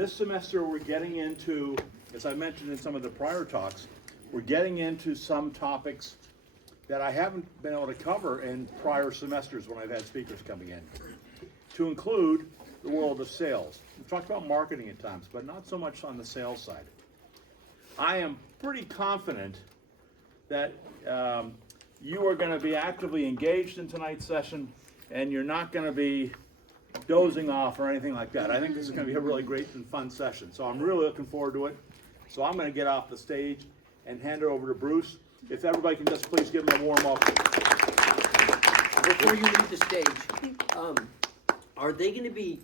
This semester we're getting into, as I mentioned in some of the prior talks, we're getting into some topics that I haven't been able to cover in prior semesters when I've had speakers coming in, to include the world of sales. We've talked about marketing at times, but not so much on the sales side. I am pretty confident that you are going to be actively engaged in tonight's session, and you're not going to be dozing off or anything like that. I think this is going to be a really great and fun session, so I'm really looking forward to it. So I'm going to get off the stage and hand it over to Bruce. If everybody can just please give him a warm welcome. Before you leave the stage, are they going to be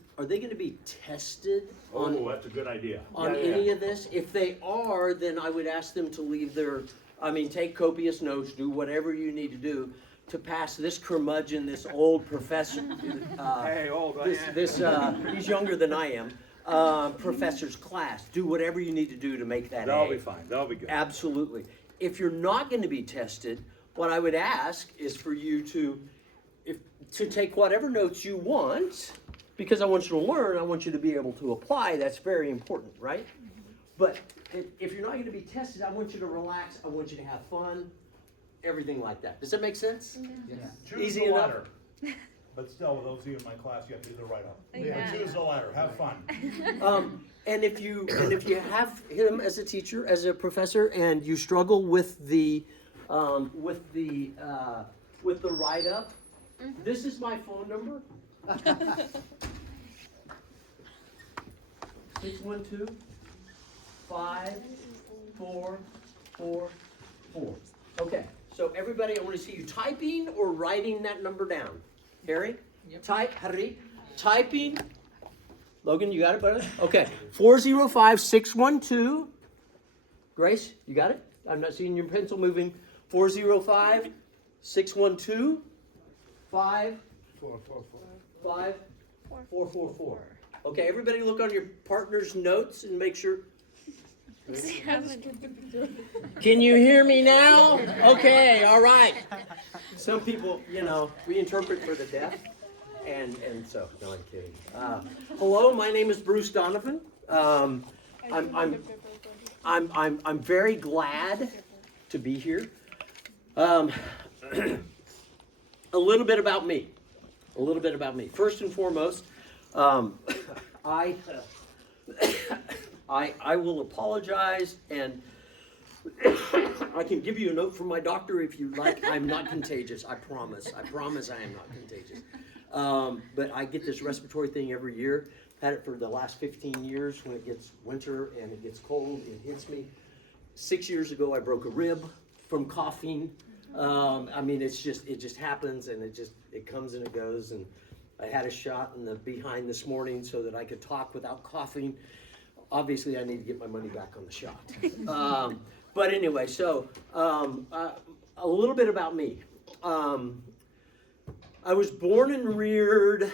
tested on? Oh, that's a good idea. On any of this? If they are, then I would ask them to leave their, take copious notes, do whatever you need to do to pass this curmudgeon, this old professor. Hey, old. He's younger than I am. Professor's class. Do whatever you need to do to make that That'll A. be fine. That'll be good. Absolutely. If you're not going to be tested, what I would ask is for you to take whatever notes you want, because I want you to learn, I want you to be able to apply. That's very important, right? But if you're not going to be tested, I want you to relax. I want you to have fun. Everything like that. Does that make sense? Yeah. Choose Easy the enough? latter. But still, with those of you in my class, you have to do the write-up. Yeah. Choose the latter. Have fun. And if you have him as a teacher, as a professor, and you struggle with the write-up, this is my phone number. 612-54444. Okay, so everybody, I want to see you typing or writing that number down. Harry? Yep. Harry. Typing. Logan, you got it, brother? Okay. 405-612. Grace, you got it? I'm not seeing your pencil moving. 405-612. 544. Okay, everybody look on your partner's notes and make sure. Can you hear me now? Okay, all right. Some people, we interpret for the deaf, and so, no, I'm kidding. Hello, my name is Bruce Donovan. I'm very glad to be here. A little bit about me. First and foremost, I will apologize, and I can give you a note from my doctor if you like. I'm not contagious. I promise I am not contagious. But I get this respiratory thing every year. Had it for the last 15 years. When it gets winter and it gets cold, it hits me. 6 years ago, I broke a rib from coughing. It just happens, and it comes and it goes. And I had a shot in the behind this morning so that I could talk without coughing. Obviously, I need to get my money back on the shot. But anyway, so a little bit about me. I was born and reared,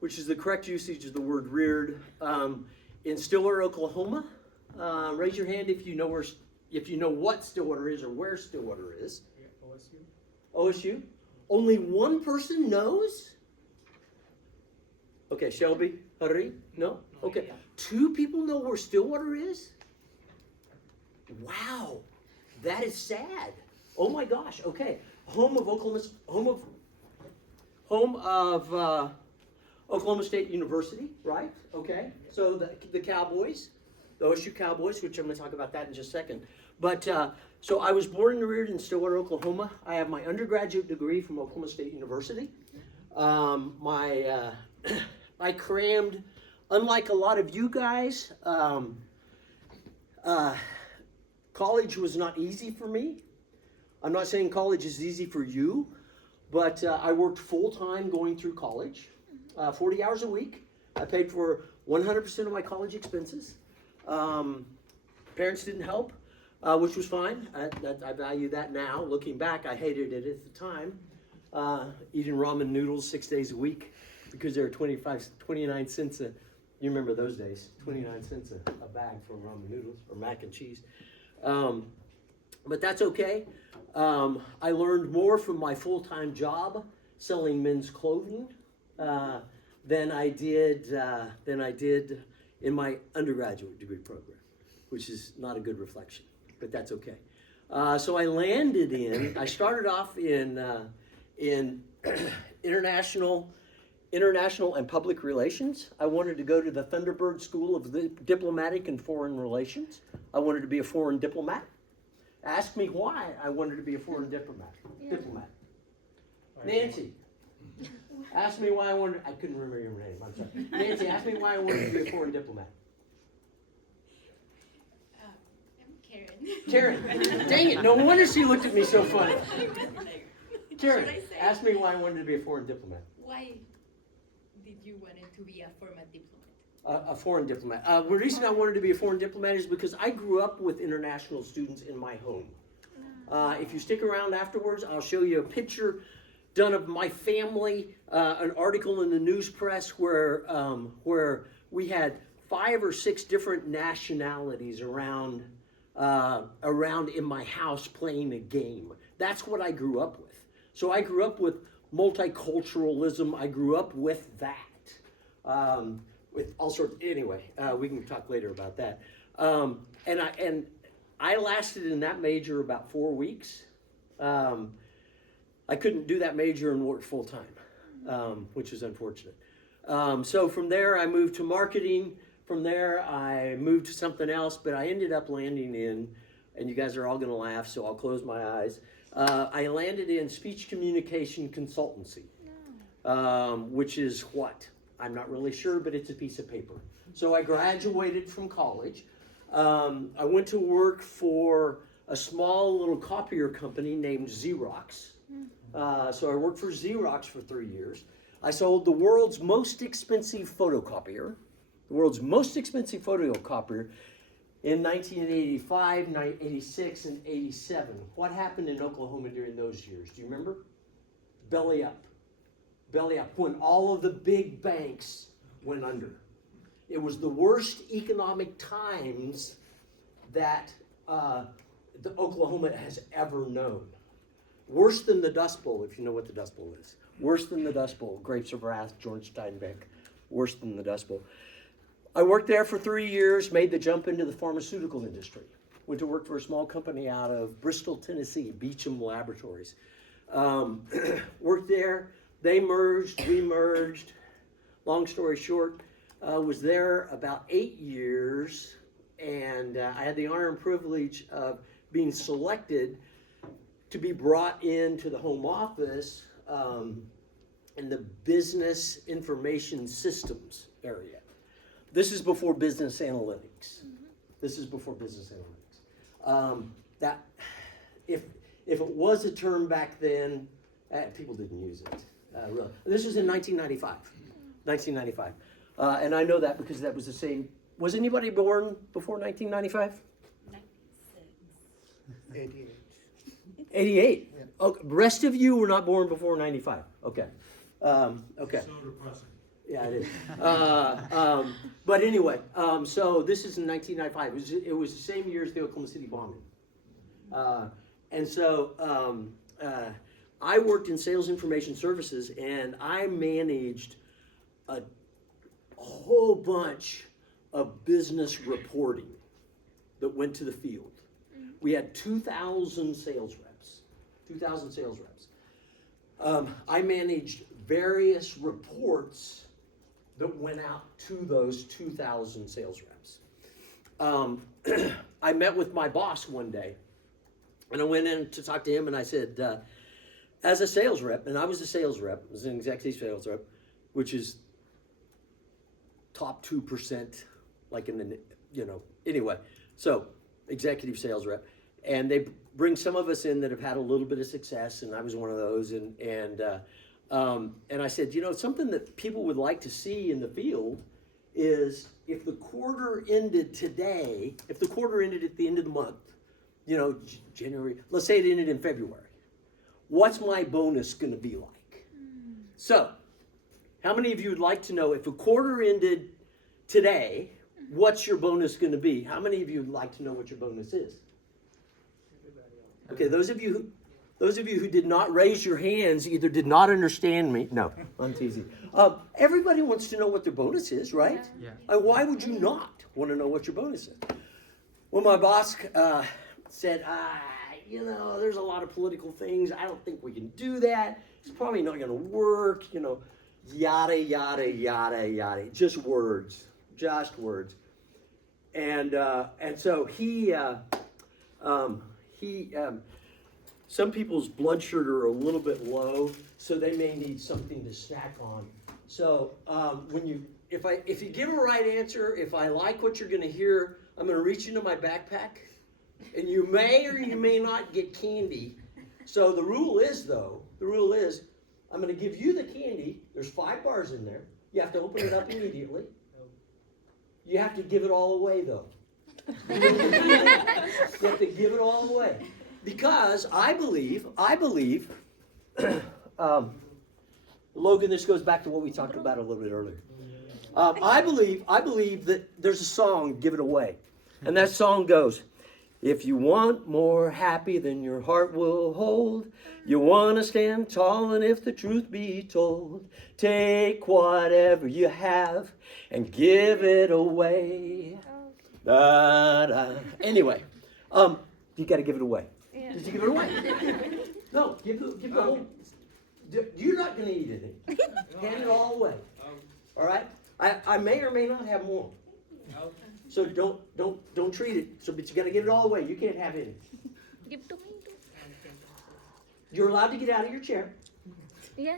which is the correct usage of the word reared, in Stillwater, Oklahoma. Raise your hand if you know what Stillwater is or where Stillwater is. OSU. Only one person knows? Okay, Shelby, Hari? No? Okay. 2 people know where Stillwater is? Wow. That is sad. Oh my gosh. Okay. Home of Oklahoma State University, right? Okay. So the Cowboys, the OSU Cowboys, which I'm going to talk about that in just a second. But so I was born and reared in Stillwater, Oklahoma. I have my undergraduate degree from Oklahoma State University. I crammed, unlike a lot of you guys, college was not easy for me. I'm not saying college is easy for you, but I worked full-time going through college, 40 hours a week. I paid for 100% of my college expenses. Parents didn't help, which was fine. I value that now. Looking back, I hated it at the time. Eating ramen noodles 6 days a week because they were 29 cents a, you remember those days, 29 cents a bag for ramen noodles or mac and cheese. But that's okay. I learned more from my full-time job selling men's clothing than I did in my undergraduate degree program, which is not a good reflection, but that's okay. So I landed in. I started off in international and public relations. I wanted to go to the Thunderbird School of Diplomatic and Foreign Relations. I wanted to be a foreign diplomat. Ask me why I wanted to be a foreign diplomat. Nancy, ask me why I wanted. I couldn't remember your name. I'm sorry. Nancy, ask me why I wanted to be a foreign diplomat. Karen, dang it! No wonder she looked at me so funny. Karen, ask me why I wanted to be a foreign diplomat. Why did you want to be a foreign diplomat? A foreign diplomat. The reason I wanted to be a foreign diplomat is because I grew up with international students in my home. If you stick around afterwards, I'll show you a picture done of my family, an article in the news press where we had 5 or 6 different nationalities around in my house playing a game. That's what I grew up with. So I grew up with multiculturalism. I grew up with that. With all sorts. Anyway, we can talk later about that. And I lasted in that major about 4 weeks. I couldn't do that major and work full time, which is unfortunate. So from there, I moved to marketing. From there, I moved to something else, but I ended up landing in, and you guys are all going to laugh, so I'll close my eyes. I landed in speech communication consultancy, which is what? I'm not really sure, but it's a piece of paper. So I graduated from college. I went to work for a small little copier company named Xerox. So I worked for Xerox for 3 years. I sold the world's most expensive photocopier. The world's most expensive photocopier in 1985, 86, and 87. What happened in Oklahoma during those years? Do you remember? Belly up. Belly up. When all of the big banks went under. It was the worst economic times that the Oklahoma has ever known. Worse than the Dust Bowl, if you know what the Dust Bowl is. Worse than the Dust Bowl. Grapes of Wrath, George Steinbeck. Worse than the Dust Bowl. I worked there for 3 years, made the jump into the pharmaceutical industry. Went to work for a small company out of Bristol, Tennessee, Beecham Laboratories. Worked there. They merged, we merged. Long story short, was there about 8 years, and I had the honor and privilege of being selected to be brought into the home office in the business information systems area. This is before business analytics. This is before business analytics. That if it was a term back then, people didn't use it. Really. This was in 1995. 1995. And I know that because that was the same. Was anybody born before 1995? 96. 88. Yeah. Okay. The rest of you were not born before 95. Okay. Okay. So depressing. Yeah, it is. But anyway, so this is in 1995. It was the same year as the Oklahoma City bombing. And so I worked in sales information services, and I managed a whole bunch of business reporting that went to the field. We had 2,000 sales reps. 2,000 sales reps. I managed various reports that went out to those 2,000 sales reps. I met with my boss one day, and I went in to talk to him, and I said, as a sales rep, and I was a sales rep, I was an executive sales rep, which is top 2%, like in the, anyway, so executive sales rep. And they bring some of us in that have had a little bit of success, and I was one of those, and I said, something that people would like to see in the field is if the quarter ended today, if the quarter ended at the end of the month, January, let's say it ended in February, what's my bonus going to be like? So, how many of you would like to know if a quarter ended today, what's your bonus going to be? How many of you would like to know what your bonus is? Okay, those of you Those of you who did not raise your hands either did not understand me. No, I'm teasing. Everybody wants to know what their bonus is, right? Yeah. Why would you not want to know what your bonus is? Well, my boss said, there's a lot of political things. I don't think we can do that. It's probably not going to work, yada, yada, yada, yada. Just words. And so he some people's blood sugar are a little bit low, so they may need something to snack on. So if you give a right answer, if I like what you're going to hear, I'm going to reach into my backpack, and you may or you may not get candy. So the rule is, I'm going to give you the candy. There's 5 bars in there. You have to open it up immediately. You have to give it all away, though. You have to give it all away. Because I believe, Logan, this goes back to what we talked about a little bit earlier. I believe that there's a song, Give It Away. And that song goes, if you want more happy than your heart will hold, you want to stand tall, and if the truth be told, take whatever you have and give it away. Anyway, you got to give it away. Yeah. Did you give it away? No, give the whole. You're not going to eat it. Hand it all away. All right? I may or may not have more. So don't treat it. So, but you got to get it all away. You can't have any. Give to me too. You're allowed to get out of your chair. Yeah.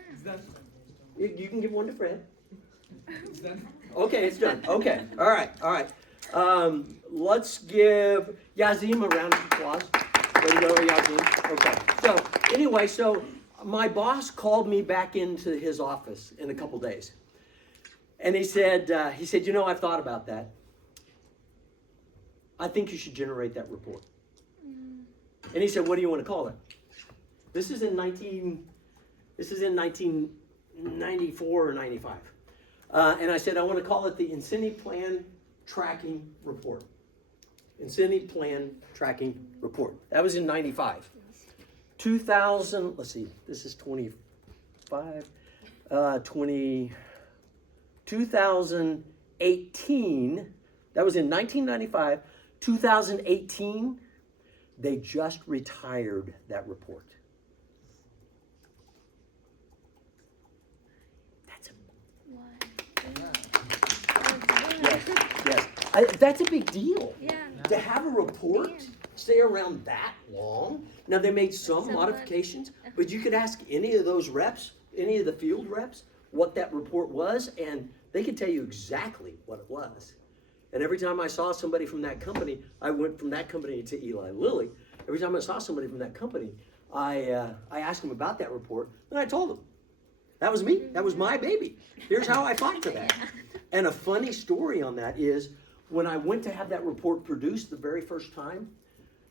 You can give one to Fred. Okay, it's done. Okay, all right. Let's give Yazim a round of applause. Way to go, Yazim. Okay. So my boss called me back into his office in a couple days, and he said, I've thought about that. I think you should generate that report. And he said, what do you want to call it? This is in 1994 or 95. And I said, I want to call it the Incentive Plan Tracking Report. Incentive Plan Tracking Report. That was in 95. 2000, let's see, this is 25, 2018, that was in 1995. 2018, they just retired that report. That's that's a big deal. Yeah. To have a report stay around that long. Now they made some modifications, but you could ask any of those reps, any of the field reps, what that report was, and they could tell you exactly what it was. And every time I saw somebody from that company, I went from that company to Eli Lilly. Every time I saw somebody from that company, I asked them about that report, and I told them, that was me. That was my baby. Here's how I fought for that. And a funny story on that is, when I went to have that report produced the very first time,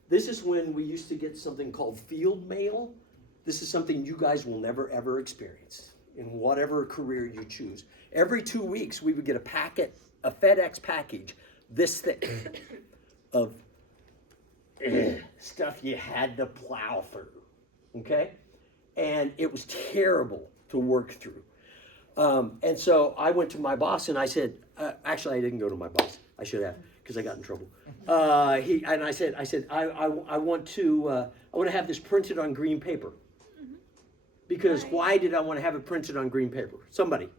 this is when we used to get something called field mail. This is something you guys will never, ever experience in whatever career you choose. Every 2 weeks, we would get a packet, a FedEx package, this thick, of stuff you had to plow through, okay? And it was terrible to work through. And so I went to my boss and I said, actually I didn't go to my boss. I should have, because I got in trouble. I said, I want to have this printed on green paper. Because why did I want to have it printed on green paper? Somebody,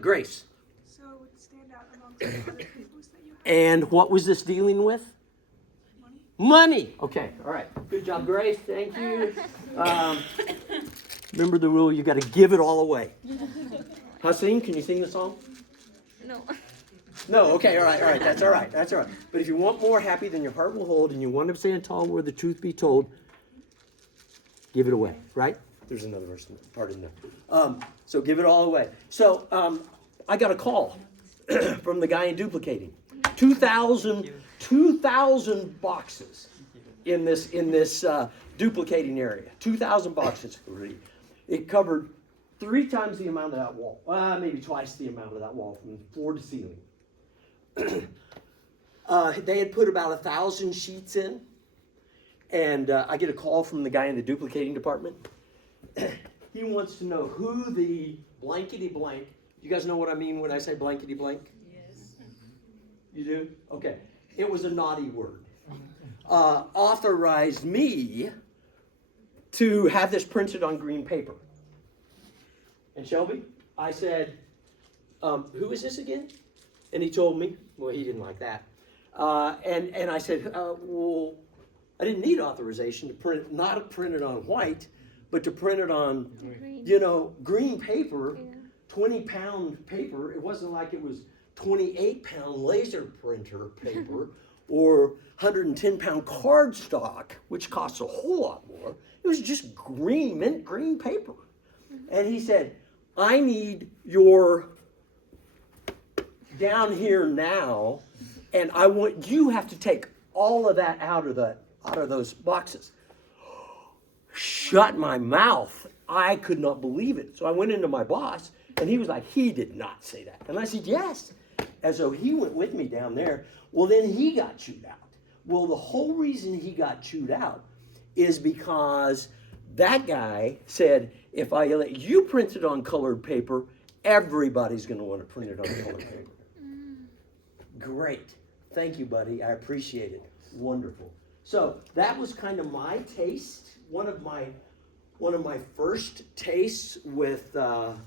Grace. So it would stand out amongst the other papers that you have. And what was this dealing with? Money. Okay, all right. Good job, Grace. Thank you. Remember the rule, you got to give it all away. Haseen, can you sing the song? No. No, okay, all right, that's all right. But if you want more happy than your heart will hold, and you want to stand tall where the truth be told, give it away, right? There's another verse part in there. So give it all away. So I got a call from the guy in duplicating. 2,000 boxes in this duplicating area. 2,000 boxes. It covered 3 times the amount of that wall. Maybe twice the amount of that wall from floor to ceiling. They had put about 1,000 sheets in, And I get a call from the guy in the duplicating department. He wants to know who the blankety blank. You guys know what I mean when I say blankety blank? Yes. You do? Okay. It was a naughty word. Authorized me to have this printed on green paper. And Shelby, I said, who is this again? And he told me, well, he didn't like that. And I said, well, I didn't need authorization to print, not to print it on white, but to print it on, Green. green paper, Yeah. 20-pound paper. It wasn't like it was 28-pound laser printer paper or 110-pound cardstock, which costs a whole lot more. It was just green, mint green paper. And he said, I need your down here now, and you have to take all of that out of those boxes. Shut my mouth. I could not believe it. So I went into my boss, and he was like, he did not say that. And I said, yes. And so he went with me down there. Well, then he got chewed out. Well, the whole reason he got chewed out is because that guy said, if I let you print it on colored paper, everybody's going to want to print it on colored paper. Great. Thank you, buddy. I appreciate it. Wonderful. So that was kind of my taste. One of my first tastes with kind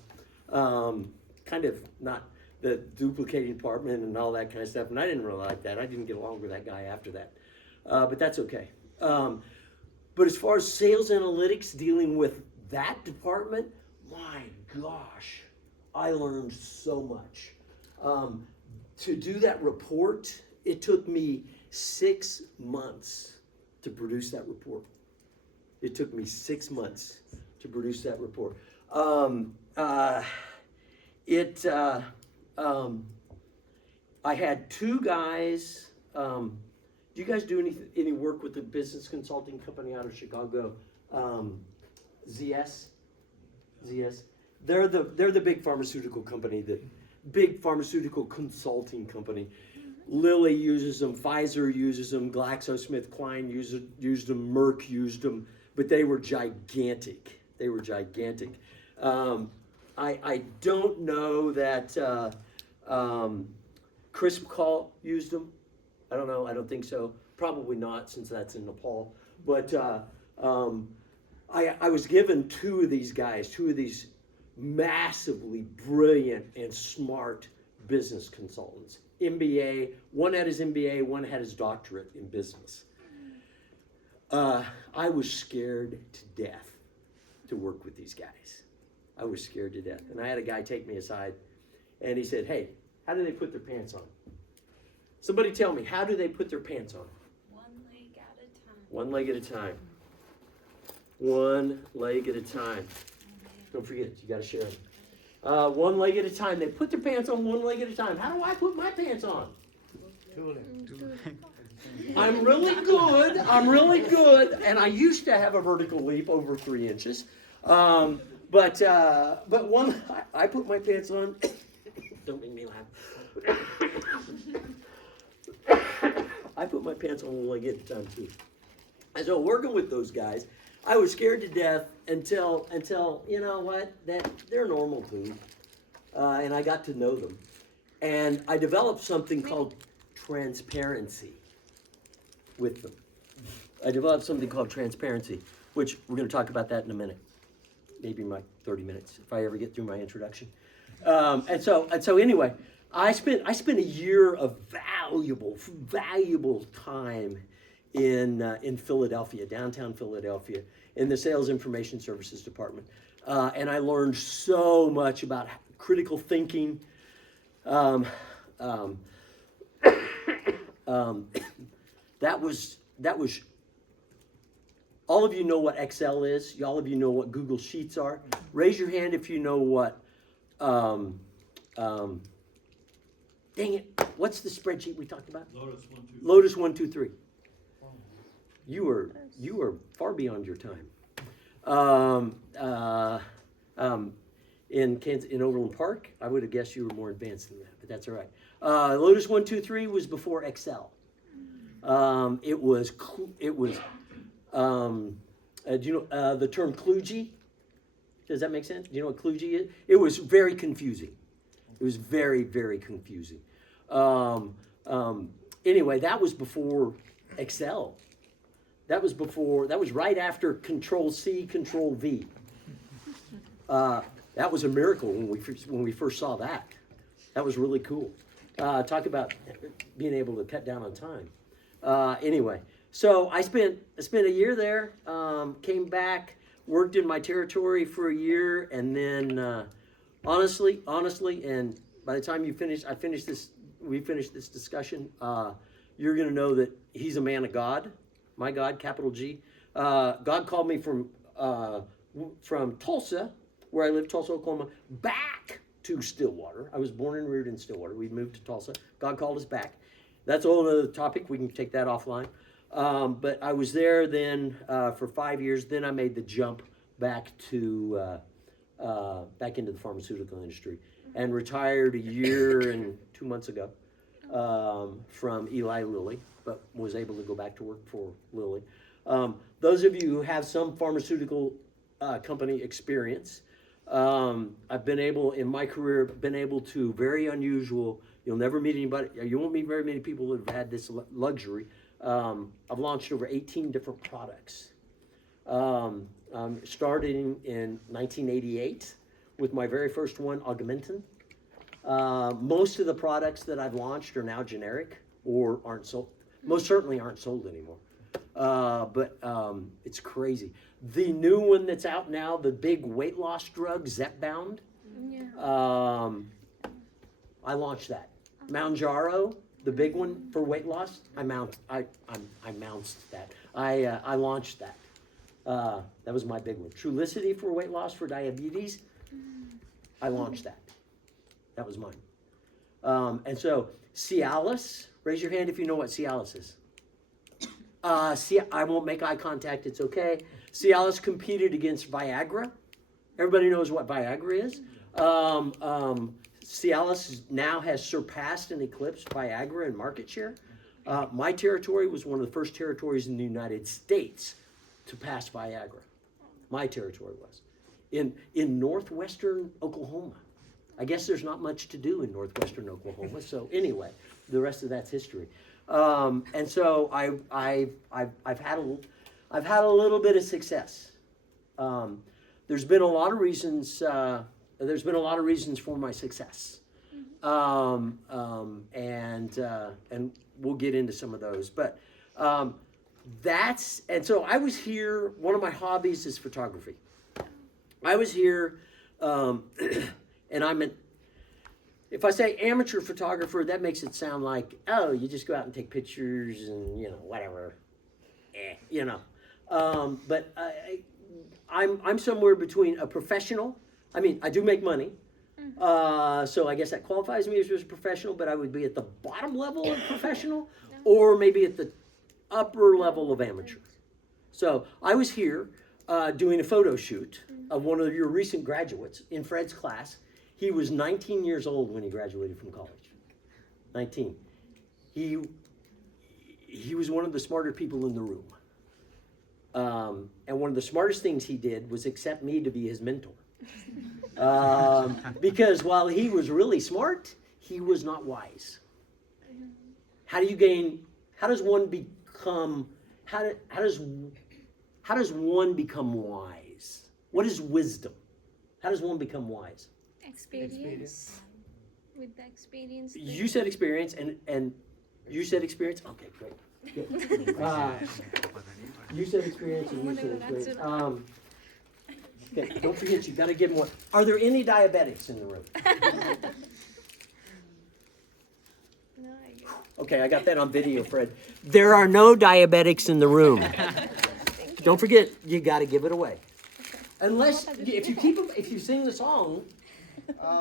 of not the duplicating department and all that kind of stuff. And I didn't really like that. I didn't get along with that guy after that. But that's okay. But as far as sales analytics, dealing with that department, my gosh, I learned so much. To do that report, it took me 6 months to produce that report. It took me 6 months to produce that report. I had two guys. Do you guys do any work with the business consulting company out of Chicago, ZS? ZS. They're the big pharmaceutical company, the big pharmaceutical consulting company. Lilly uses them, Pfizer uses them, GlaxoSmithKline used them, Merck used them, but they were gigantic. They were gigantic. I don't know that CRISPR used them. I don't know. I don't think so. Probably not, since that's in Nepal. But I was given two of these guys, two of these massively brilliant and smart business consultants. MBA, one had his MBA, one had his doctorate in business. I was scared to death to work with these guys. I was scared to death. And I had a guy take me aside, and he said, hey, how do they put their pants on? Somebody tell me, how do they put their pants on? One leg at a time. One leg at a time. One leg at a time. Don't forget, you got to share them. One leg at a time. They put their pants on one leg at a time. How do I put my pants on? I'm really good. I'm really good. And I used to have a vertical leap over 3 inches. But one, I put my pants on. Don't make me laugh. I put my pants on one leg at a time too. And so working with those guys, I was scared to death until you know what, that they're normal too. And I got to know them. And I developed something called transparency with them. I developed something called transparency, which we're going to talk about that in a minute. Maybe my 30 minutes, if I ever get through my introduction. And so anyway, I spent a year of valuable time in Philadelphia, downtown Philadelphia, in the Sales Information Services Department. And I learned so much about critical thinking. That was. All of you know what Excel is. All of you know what Google Sheets are. Raise your hand if you know what. Dang it! What's the spreadsheet we talked about? Lotus 1, 2, 3. You are far beyond your time. In Overland Park, I would have guessed you were more advanced than that, but that's all right. Lotus 1, 2, 3 was before Excel. It was Do you know the term kludgy? Does that make sense? Do you know what kludgy is? It was very confusing. It was very, very confusing. Anyway, that was before Excel. That was right after Control C, Control V. That was a miracle when we first saw that. That was really cool. Talk about being able to cut down on time. Anyway, so I spent a year there, came back, worked in my territory for a year, and then honestly, and by the time we finish this discussion, you're going to know that he's a man of God, my God, capital G. God called me from Tulsa, where I live, Tulsa, Oklahoma, back to Stillwater. I was born and reared in Stillwater. We moved to Tulsa. God called us back. That's a whole other topic. We can take that offline. But I was there then for 5 years. Then I made the jump back to back into the pharmaceutical industry and retired a year and 2 months ago from Eli Lilly, but was able to go back to work for Lilly. Those of you who have some pharmaceutical company experience, I've been able, in my career, to very unusual. You'll never meet anybody. You won't meet very many people who have had this luxury. I've launched over 18 different products. Starting in 1988 with my very first one, Augmentin. Most of the products that I've launched are now generic or aren't sold. Most certainly aren't sold anymore. But it's crazy. The new one that's out now, the big weight loss drug, Zepbound. Yeah. I launched that. Mounjaro, the big one for weight loss, I launched that. I launched that. That was my big one. Trulicity for weight loss for diabetes, I launched that. That was mine. And so Cialis, raise your hand if you know what Cialis is. I won't make eye contact, it's okay. Cialis competed against Viagra. Everybody knows what Viagra is. Cialis now has surpassed and eclipsed Viagra in market share. My territory was one of the first territories in the United States to pass Viagra. My territory was. In northwestern Oklahoma. I guess there's not much to do in northwestern Oklahoma. So anyway, the rest of that's history. And so I've had a little bit of success. There's been a lot of reasons. There's been a lot of reasons for my success, and we'll get into some of those. But and so I was here. One of my hobbies is photography. I was here, and if I say amateur photographer, that makes it sound like, oh, you just go out and take pictures and, whatever, But I'm somewhere between a professional. I mean, I do make money. So I guess that qualifies me as a professional, but I would be at the bottom level of professional or maybe at the upper level of amateur. So I was here doing a photo shoot of one of your recent graduates in Fred's class. He was 19 years old when he graduated from college. 19. He was one of the smarter people in the room. And one of the smartest things he did was accept me to be his mentor. Because while he was really smart, he was not wise. How does one become wise? What is wisdom? How does one become wise? Experience. With the experience. You said experience, and you said experience. Okay, great. You said experience, and you said experience. Okay, don't forget, you got to give them one. Are there any diabetics in the room? No, I guess. Okay, I got that on video, Fred. There are no diabetics in the room. Don't forget, you got to give it away. Unless, if you sing the song,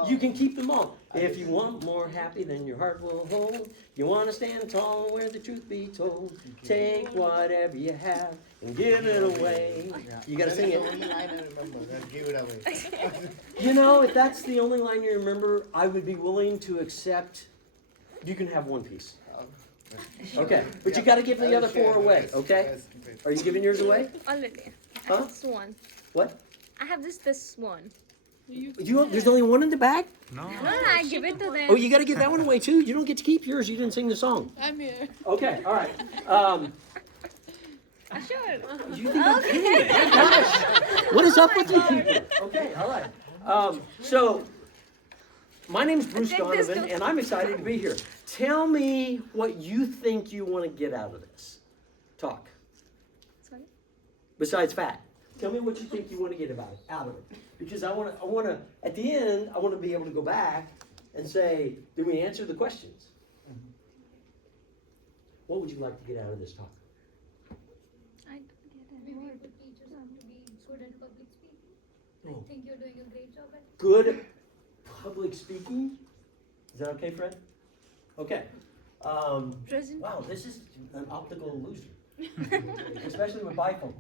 you can keep them all. If you want more happy than your heart will hold, you want to stand tall where the truth be told, take whatever you have and give it away. You got to sing it. That's the only line I remember. Give it away. If that's the only line you remember, I would be willing to accept. You can have one piece. Okay, but you gotta give the other four away, okay? Are you giving yours away? Already. I Huh? have this one. What? I have this one. There's only one in the bag? No, I give it to them. Oh, you gotta give that one away too? You don't get to keep yours, you didn't sing the song. I'm here. Okay, all right. Sure. You think I'm kidding? My gosh. What is up with you people? Okay, all right. So, my name's Bruce Take this Donovan, to- and I'm excited to be here. Tell me what you think you want to get out of this talk. Sorry? Besides fat. Tell me what you think you want to get out of it. Because I want to, at the end, I want to be able to go back and say, did we answer the questions? What would you like to get out of this talk? I don't get Maybe it. it would teach us how to be good at public speaking. Oh. I think you're doing a great job at it. Good public speaking? Is that okay, Fred? Okay. Present. Wow, this is an optical illusion, especially with bifocals.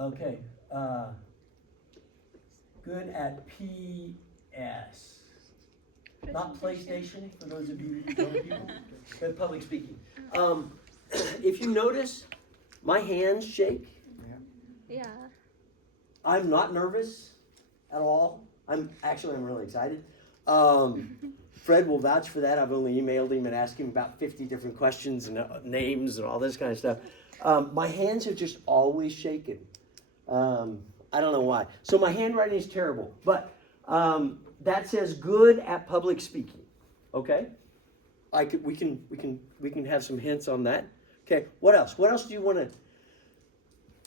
Okay. Good at PS. Not PlayStation, for those of you young people. Good public speaking. If you notice, my hands shake. Yeah. I'm not nervous at all. I'm really excited. Fred will vouch for that. I've only emailed him and asked him about 50 different questions and names and all this kind of stuff. My hands have just always shaken. I don't know why. So my handwriting is terrible, but that says good at public speaking. Okay, we can have some hints on that. Okay, what else? What else do you want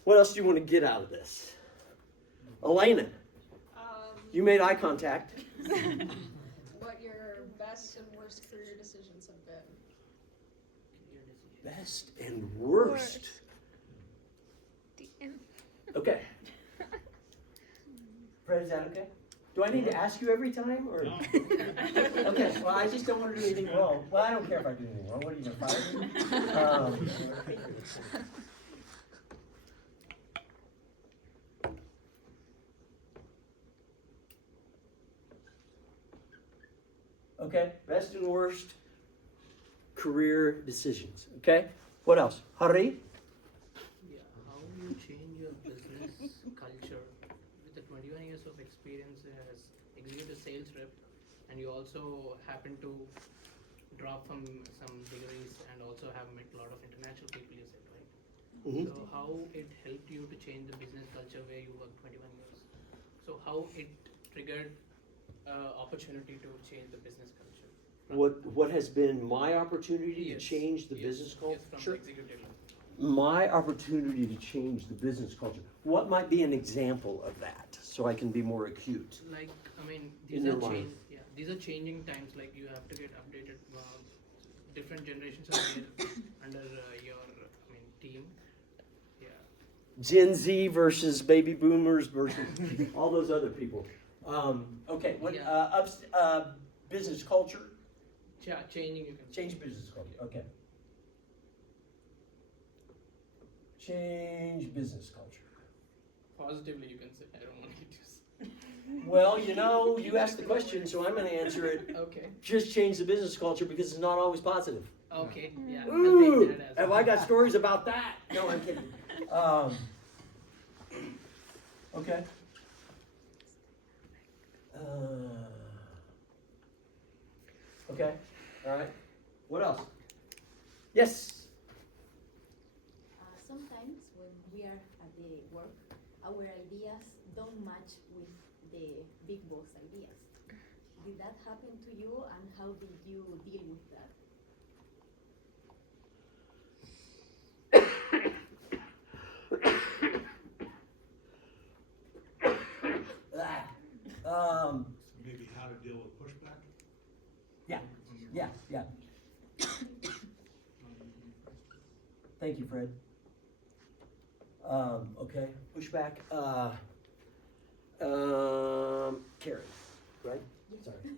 to get out of this? Elena, you made eye contact. What your best and worst career decisions have been. Best and worst. DM. Okay. Fred, is that okay? Do I need to ask you every time, or? Okay. Well, I just don't want to do anything wrong. Well, I don't care if I do anything wrong. What are you gonna fire me? Okay. Best and worst career decisions. Okay. What else? Hari? Yeah, how do you change your business culture with the 21 years of experience as executive sales rep, and you also happen to drop from some degrees and also have met a lot of international people, you said, right? Mhm. So how it helped you to change the business culture where you worked 21 years? So how it triggered opportunity to change the business culture? What has been my opportunity to Yes, change the yes, business yes, culture? from Sure. the executive level. My opportunity to change the business culture. What might be an example of that, so I can be more acute? Like, I mean, In these your are mind. these are changing times. Like, you have to get updated. Different generations are there under your, team. Yeah. Gen Z versus baby boomers versus all those other people. Okay, what Yeah. business culture? Changing, you can say. Change business culture. Okay. Change business culture. Positively, you can say. I don't want you to say. Well, you asked the question, so I'm going to answer it. Okay. Just change the business culture because it's not always positive. Okay. Yeah. I'll Ooh, take that as have well. I got stories about that? No, I'm kidding. Okay. Okay. All right. What else? Yes. Sometimes when we are at the work, our ideas don't match with the big boss ideas. Did that happen to you, and how did you deal with that? Maybe how to deal with pushback? Yeah. Thank you, Fred. Okay, pushback. Karen, right? Sorry.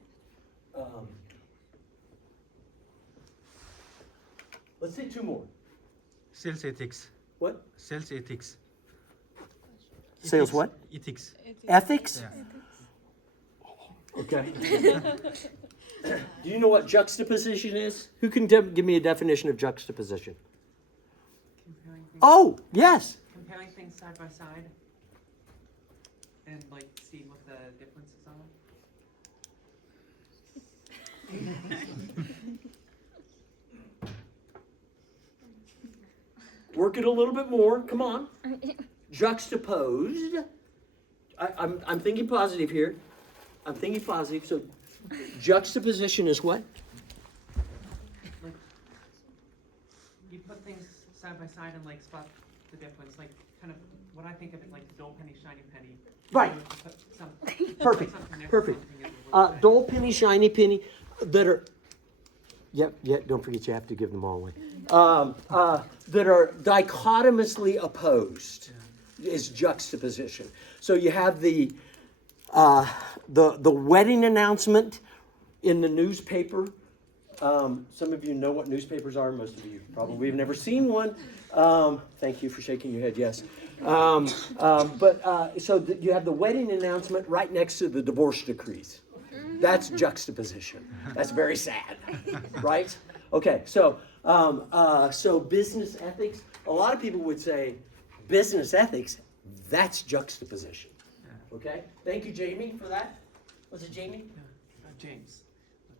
Let's say two more. Sales ethics. What? Sales ethics. Sales what? Ethics. Ethics? Yeah. Okay. Do you know what juxtaposition is? Who can give me a definition of juxtaposition? Comparing things, Oh, yes. comparing things side by side and like seeing what the differences are. Work it a little bit more. Come on. Juxtaposed. I'm thinking positive here. I'm thinking positive. So juxtaposition is what? Like you put things side by side and like spot the difference. Like kind of what I think of it like dull penny, shiny penny. Right. You put some, Perfect. something next to Perfect. something as a little bit. Dull penny, shiny penny, that are. Yep. Don't forget you have to give them all away. That are dichotomously opposed is juxtaposition. So you have the wedding announcement in the newspaper. Some of you know what newspapers are. Most of you probably have never seen one. Thank you for shaking your head. Yes. You have the wedding announcement right next to the divorce decrees. That's juxtaposition. That's very sad, right? Okay, so business ethics. A lot of people would say business ethics. That's juxtaposition. Okay. Thank you, Jamie, for that. Was it Jamie? James.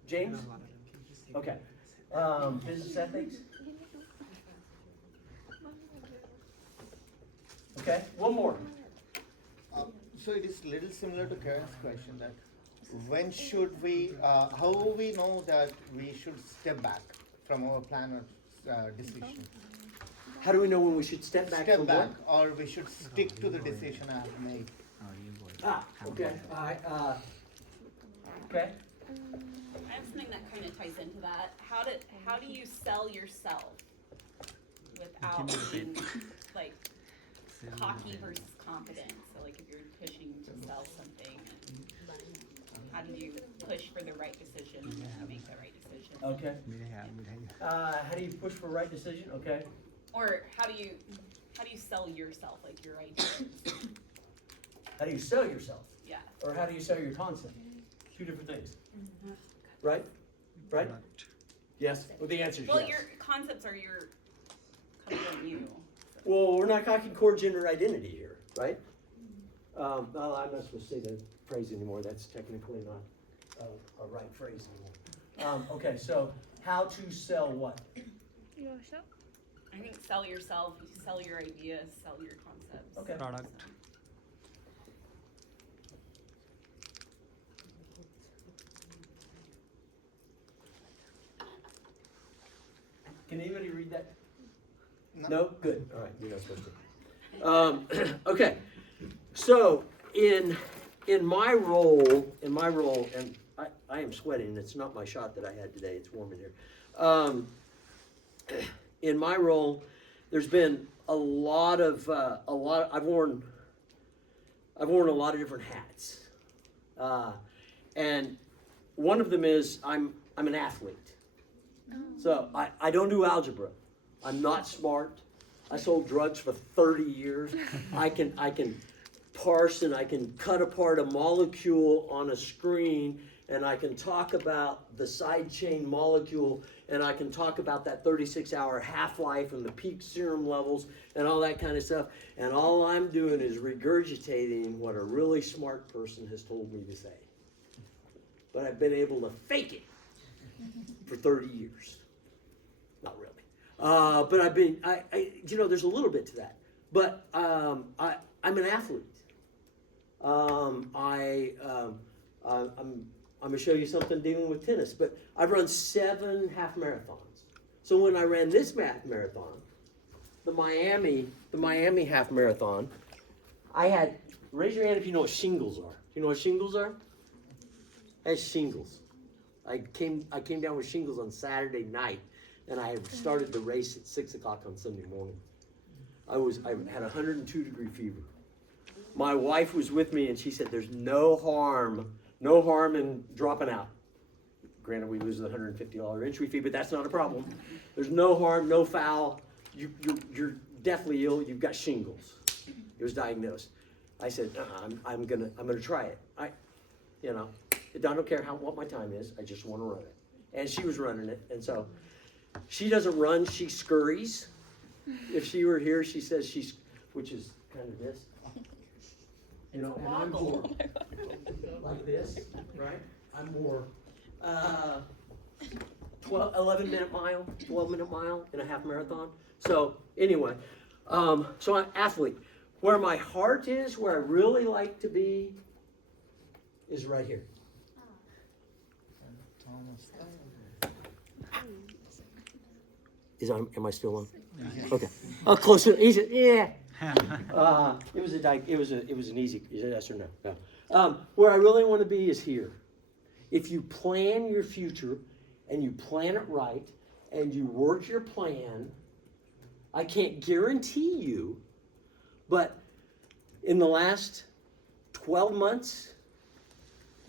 James. Okay. Business ethics. Okay. One more. So it is little similar to Karen's question that when should we, how we know that we should step back from our plan or decision? How do we know when we should step back? Step from back, what? or we should stick to the decision I have made. Okay. All right. Okay. I have something that kind of ties into that. How do you sell yourself without being like cocky versus confident? So like if you're pushing to sell something, how do you push for the right decision and you make the right decision? Okay. How do you push for right decision? Okay. Or how do you sell yourself, like your ideas? How do you sell yourself? Yeah. Or how do you sell your concept? Two different things. Right? Right? Yes? Well, the answer is Well, yes. your concepts are your coming from you. Well, we're not talking core gender identity here, right? Well, I'm not supposed to say the phrase anymore. That's technically not a right phrase anymore. Okay, so how to sell what? Yourself. I think sell yourself, you sell your ideas, sell your concepts. Okay. Product. Can anybody read that? No. No? Good. All right, you're not supposed to. Okay, so in my role, and I am sweating. It's not my shot that I had today. It's warm in here. In my role, there's been a lot of I've worn a lot of different hats, and one of them is I'm an athlete. So I don't do algebra. I'm not smart. I sold drugs for 30 years. I can parse and I can cut apart a molecule on a screen, and I can talk about the side chain molecule, and I can talk about that 36-hour half-life and the peak serum levels and all that kind of stuff. And all I'm doing is regurgitating what a really smart person has told me to say. But I've been able to fake it for 30 years. Not really. But I've been, there's a little bit to that. But I'm an athlete. I'm going to show you something dealing with tennis. But I've run 7 half marathons. So when I ran this half marathon, the Miami half marathon, I had, raise your hand if you know what shingles are. You know what shingles are? That's shingles. I came down with shingles on Saturday night, and I started the race at 6 o'clock on Sunday morning. I had 102-degree fever. My wife was with me, and she said, "There's no harm in dropping out." Granted, we lose the $150 entry fee, but that's not a problem. There's no harm, no foul. You're deathly ill. You've got shingles. It was diagnosed. I said, I'm gonna try it. I don't care what my time is. I just want to run it. And she was running it. And so she doesn't run, she scurries. If she were here, she says which is kind of this. You know, and I'm more like this, right? I'm more 11-minute mile, 12-minute mile in a half marathon. So anyway, so I'm an athlete. Where my heart is, where I really like to be, is right here. Am I still on? Okay. Oh, closer. Easy. Yeah. It was an easy yes or no. No. Where I really want to be is here. If you plan your future and you plan it right and you work your plan, I can't guarantee you, but in the last 12 months,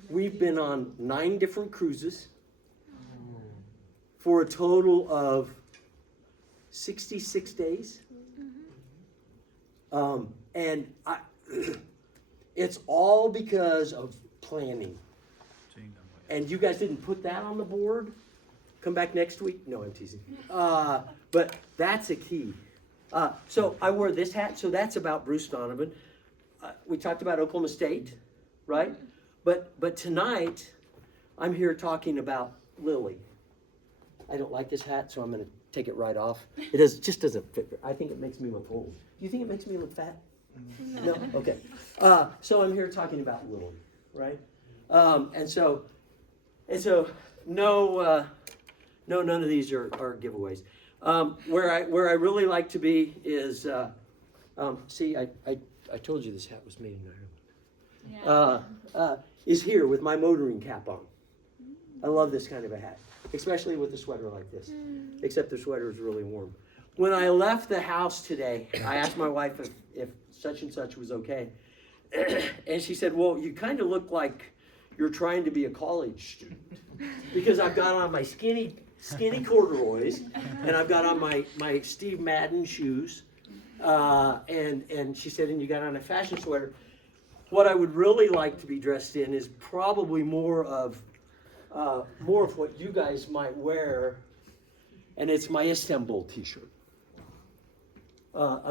we've been on 9 different cruises for a total of 66 days. And it's all because of planning. And you guys didn't put that on the board? Come back next week? No, I'm teasing. But that's a key. So I wore this hat, so that's about Bruce Donovan. We talked about Oklahoma State, right? But tonight, I'm here talking about Lily. I don't like this hat, so I'm going to take it right off. Just doesn't fit. I think it makes me look old. Do you think it makes me look fat? No? Okay. So I'm here talking about Lily, right? And so no, none of these are giveaways. Where I really like to be is, see, I told you this hat was made in Ireland. Is here with my motoring cap on. I love this kind of a hat, especially with a sweater like this, except the sweater is really warm. When I left the house today, I asked my wife if such and such was okay. And she said, well, you kind of look like you're trying to be a college student. Because I've got on my skinny corduroys, and I've got on my Steve Madden shoes. And she said, and you got on a fashion sweater. What I would really like to be dressed in is probably more of what you guys might wear, and it's my Istanbul t-shirt. But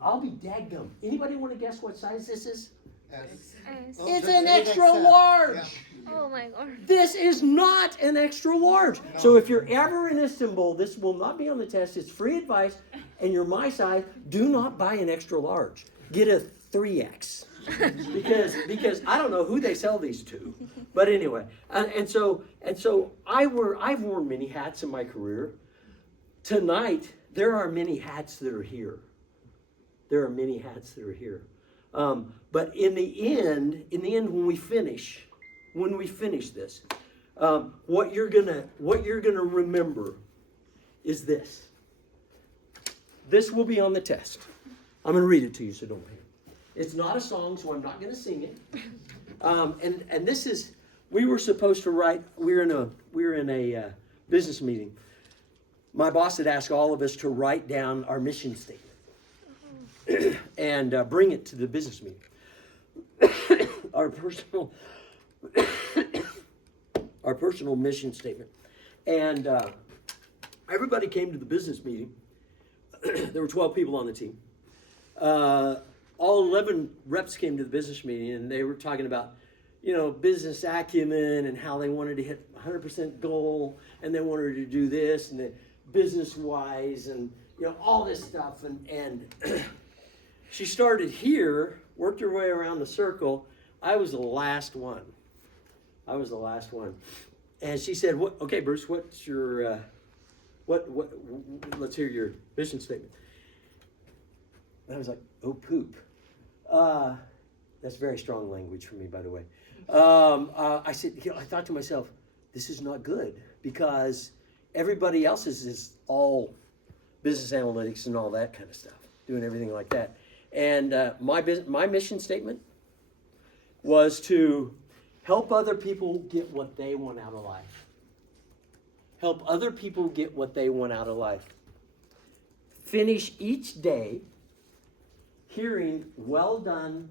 I'll be dadgum. Anybody want to guess what size this is? S. It's an extra large. Yeah. Oh my god. This is not an extra large. No. So if you're ever in Istanbul, this will not be on the test. It's free advice, and you're my size. Do not buy an extra large. Get a 3X. because I don't know who they sell these to, but anyway, and so I've worn many hats in my career. Tonight there are many hats that are here. But in the end, when we finish this, what you're gonna remember is this. This will be on the test. I'm gonna read it to you, so don't panic. It's not a song, so I'm not going to sing it. And this is, we were supposed to write. We were in a business meeting. My boss had asked all of us to write down our mission statement and bring it to the business meeting. Our personal mission statement, and everybody came to the business meeting. There were 12 people on the team. All 11 reps came to the business meeting, and they were talking about, business acumen and how they wanted to hit 100% goal, and they wanted to do this and the business-wise, and all this stuff. And she started here, worked her way around the circle. I was the last one. And she said, "Okay, Bruce, what's your let's hear your mission statement." And I was like, "Oh, poop." That's very strong language for me, by the way. I said, I thought to myself, this is not good, because everybody else's is all business analytics and all that kind of stuff, doing everything like that. And my mission statement was to help other people get what they want out of life. Help other people get what they want out of life. Finish each day hearing, "Well done,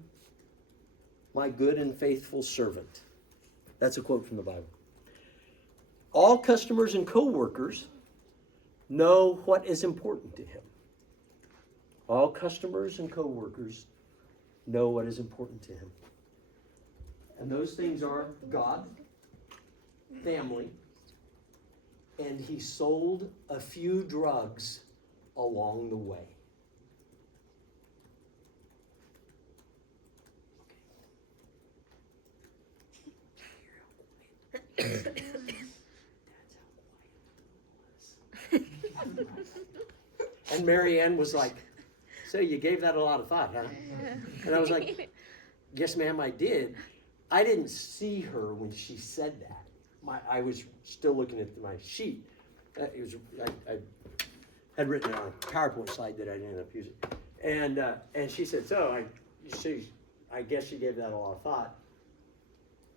my good and faithful servant." That's a quote from the Bible. All customers and co-workers know what is important to him. All customers and co-workers know what is important to him. And those things are God, family, and he sold a few drugs along the way. And Mary Ann was like, so you gave that a lot of thought, huh? And I was like, yes, ma'am, I did. I didn't see her when she said that. I was still looking at my sheet. I had written it on a PowerPoint slide that I didn't end up using. And she said, so I guess she gave that a lot of thought.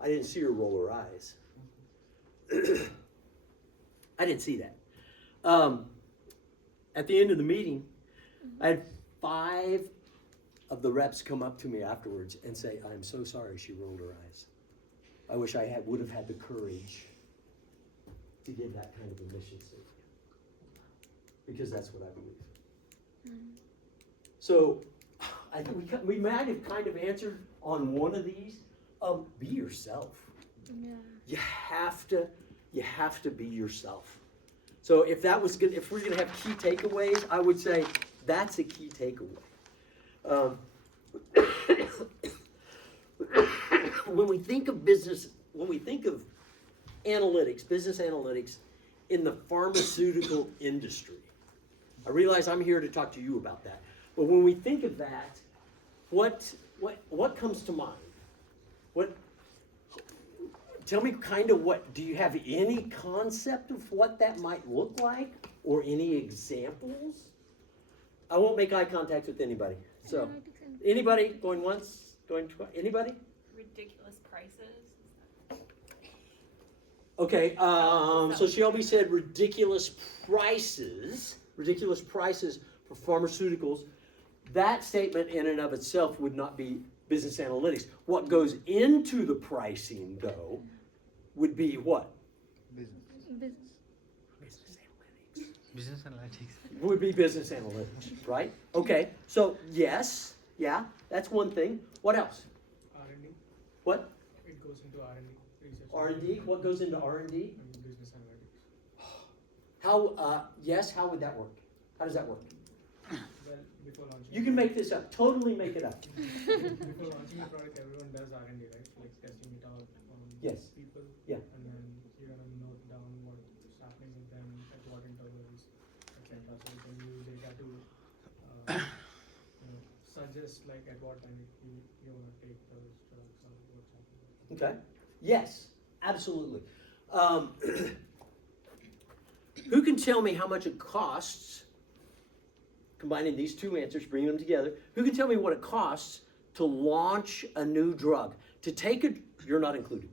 I didn't see her roll her eyes. I didn't see that. At the end of the meeting, I had 5 of the reps come up to me afterwards and say, I'm so sorry she rolled her eyes. I wish I would have had the courage to give that kind of a mission statement. Because that's what I believe. So I think we might have kind of answered on one of these. Be yourself. Yeah. You have to be yourself. So if that was good, if we're going to have key takeaways, I would say that's a key takeaway. When we think of business, when we think of analytics, business analytics in the pharmaceutical industry, I realize I'm here to talk to you about that. But when we think of that, what comes to mind? Tell me kind of do you have any concept of what that might look like or any examples? I won't make eye contact with anybody. So, anybody going once, going twice, anybody? Ridiculous prices. Okay, so Shelby said ridiculous prices for pharmaceuticals. That statement in and of itself would not be business analytics. What goes into the pricing, though, would be what? Business. Business analytics. Would be business analytics, right? Okay, so yes, yeah, that's one thing. What else? R&D. What? It goes into R&D. Research. R&D? What goes into R&D? And business analytics. How, yes, how would that work? How does that work? Well, before launching. You can make this up, totally make it up. Before launching the product, everyone does R&D, right? Like testing it out on Yes. people. Yeah. And then you're gonna note down what's happening with them, at what intervals, etc. So you can use data to suggest like at what time you wanna take those drugs or what's happening. Okay. Yes, absolutely. Who can tell me how much it costs, combining these two answers, bringing them together, who can tell me what it costs to launch a new drug? To take you're not included.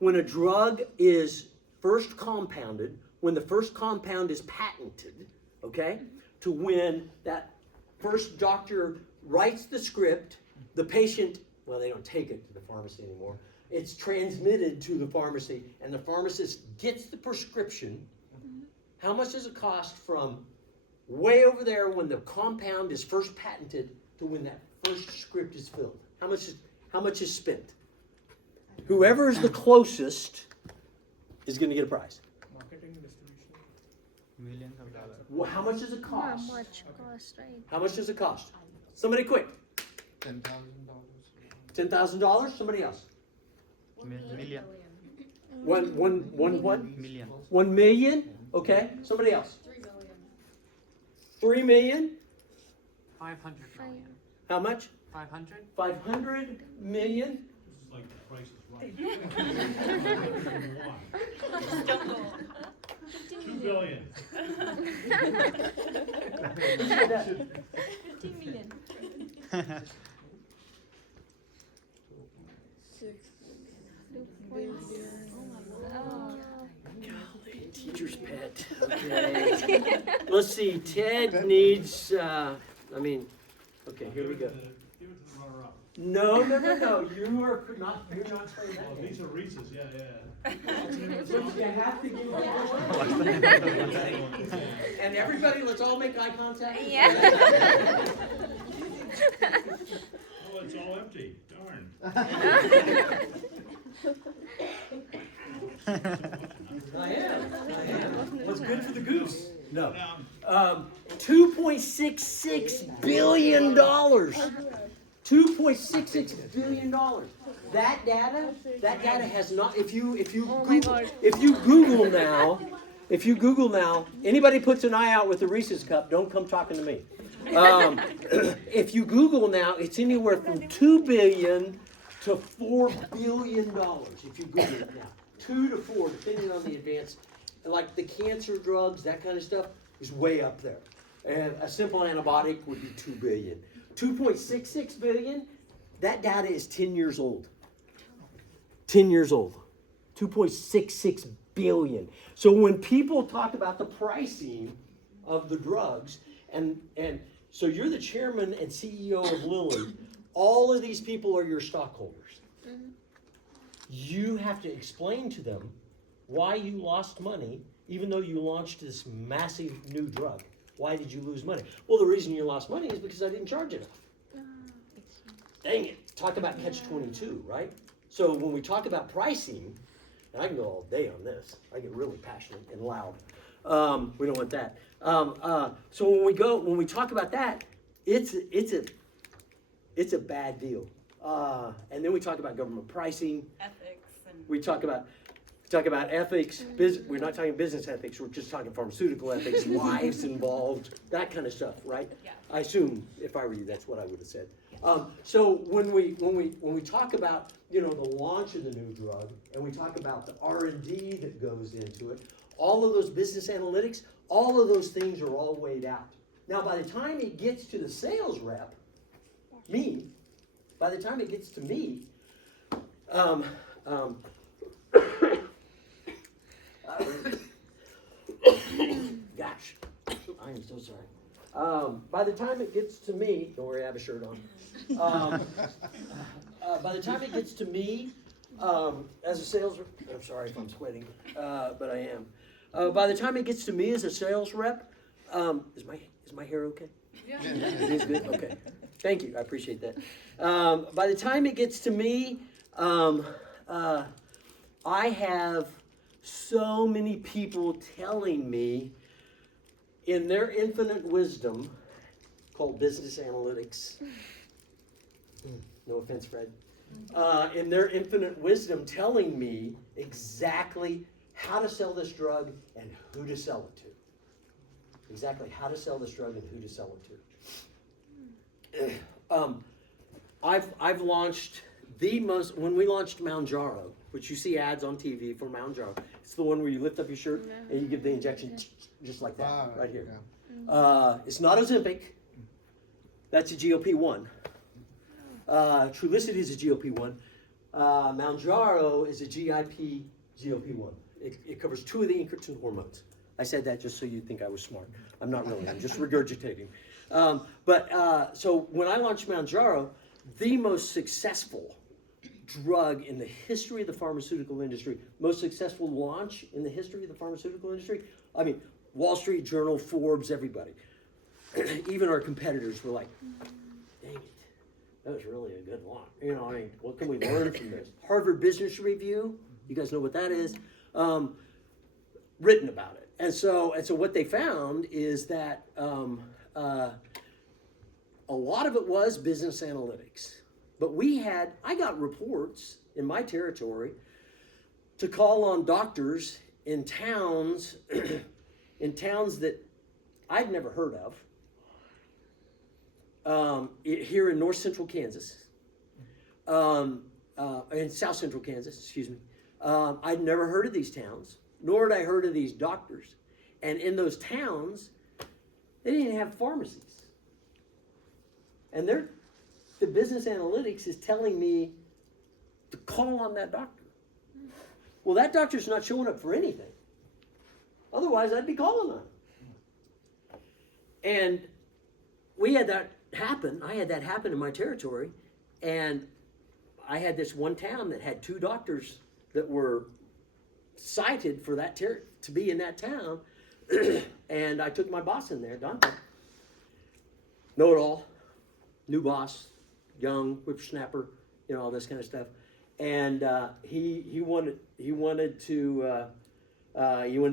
When a drug is first compounded, when the first compound is patented, okay, to when that first doctor writes the script, the patient, well, they don't take it to the pharmacy anymore. It's transmitted to the pharmacy, and the pharmacist gets the prescription. How much does it cost from way over there when the compound is first patented to when that first script is filled? How much is spent? Whoever is the closest is going to get a prize. Marketing and distribution. Millions of dollars. Well, how much does it Not cost? much cost, right? How much does it cost? Somebody quick. $10,000. Somebody else. Million. One what? Million. 1 million? Okay. Somebody else. 3 million? 500 million. How much? 500? 500 million? This is like the price is right. Just don't go. 2 billion. 15 million. Teacher's pet. Okay. Let's see. Ted needs, okay, here we go. Give it to the runner-up. No. You are not. You're not playing that Oh, game. these are Reese's, yeah. Look, you have to give And everybody, let's all make eye contact. Oh, it's all empty, darn. I am. What's good for the goose? No. $2.66 billion. $2.66 billion. That data has not. If you Google now, anybody puts an eye out with the Reese's cup, don't come talking to me. If you Google now, it's anywhere from $2 billion to $4 billion. If you Google it now, 2 to 4, depending on the advance. Like the cancer drugs, that kind of stuff is way up there. And a simple antibiotic would be $2 billion. 2.66 billion. That data is 10 years old. 10 years old. 2.66 billion. So when people talk about the pricing of the drugs, and so you're the chairman and CEO of Lilly, all of these people are your stockholders. You have to explain to them why you lost money, even though you launched this massive new drug. Why did you lose money? Well, the reason you lost money is because I didn't charge enough. Dang it. Talk about catch-22, right? So when we talk about pricing, and I can go all day on this. I get really passionate and loud. We don't want that. So when we talk about that, it's a bad deal. And then we talk about government pricing. Ethics and We talk about ethics. We're not talking business ethics. We're just talking pharmaceutical ethics, lives involved, that kind of stuff, right? Yeah. I assume if I were you, that's what I would have said. So when we talk about the launch of the new drug, and we talk about the R&D that goes into it, all of those business analytics, all of those things are all weighed out. Now, by the time it gets to the sales rep, by the time it gets to me, gosh, I am so sorry. By the time it gets to me, don't worry, I have a shirt on. By the time it gets to me, as a sales rep, I'm sorry if I'm sweating, but I am. By the time it gets to me as a sales rep, is my hair okay? Yeah. It is good? Okay. Thank you. I appreciate that. By the time it gets to me, I have so many people telling me in their infinite wisdom, called business analytics. No offense, Fred. In their infinite wisdom telling me exactly how to sell this drug and who to sell it to. Exactly how to sell this drug and who to sell it to. I've launched when we launched Mounjaro, which you see ads on TV for Mounjaro, it's the one where you lift up your shirt and you give the injection just like that, right here. Yeah. It's not Ozempic. That's a GLP-1. Trulicity is a GLP-1. Mounjaro is a GLP-1. It covers 2 of the incretin hormones. I said that just so you think I was smart. I'm not really. I'm just regurgitating. So when I launched Mounjaro, the most successful drug in the history of the pharmaceutical industry, most successful launch in the history of the pharmaceutical industry. I mean, Wall Street Journal, Forbes, everybody. Even our competitors were like, dang it, that was really a good launch. What can we learn from this? Harvard Business Review, you guys know what that is, written about it. And so what they found is that a lot of it was business analytics. But I got reports in my territory to call on doctors in towns, that I'd never heard of, here in north central Kansas, in south central Kansas, excuse me. I'd never heard of these towns, nor had I heard of these doctors. And in those towns, they didn't have pharmacies. And the business analytics is telling me to call on that doctor. Well, that doctor's not showing up for anything. Otherwise, I'd be calling on him. And we had that happen. I had that happen in my territory. And I had this one town that had 2 doctors that were cited for that to be in that town. And I took my boss in there, Dante. Know-it-all, new boss, young whippersnapper, you know, all this kind of stuff. And he wanted to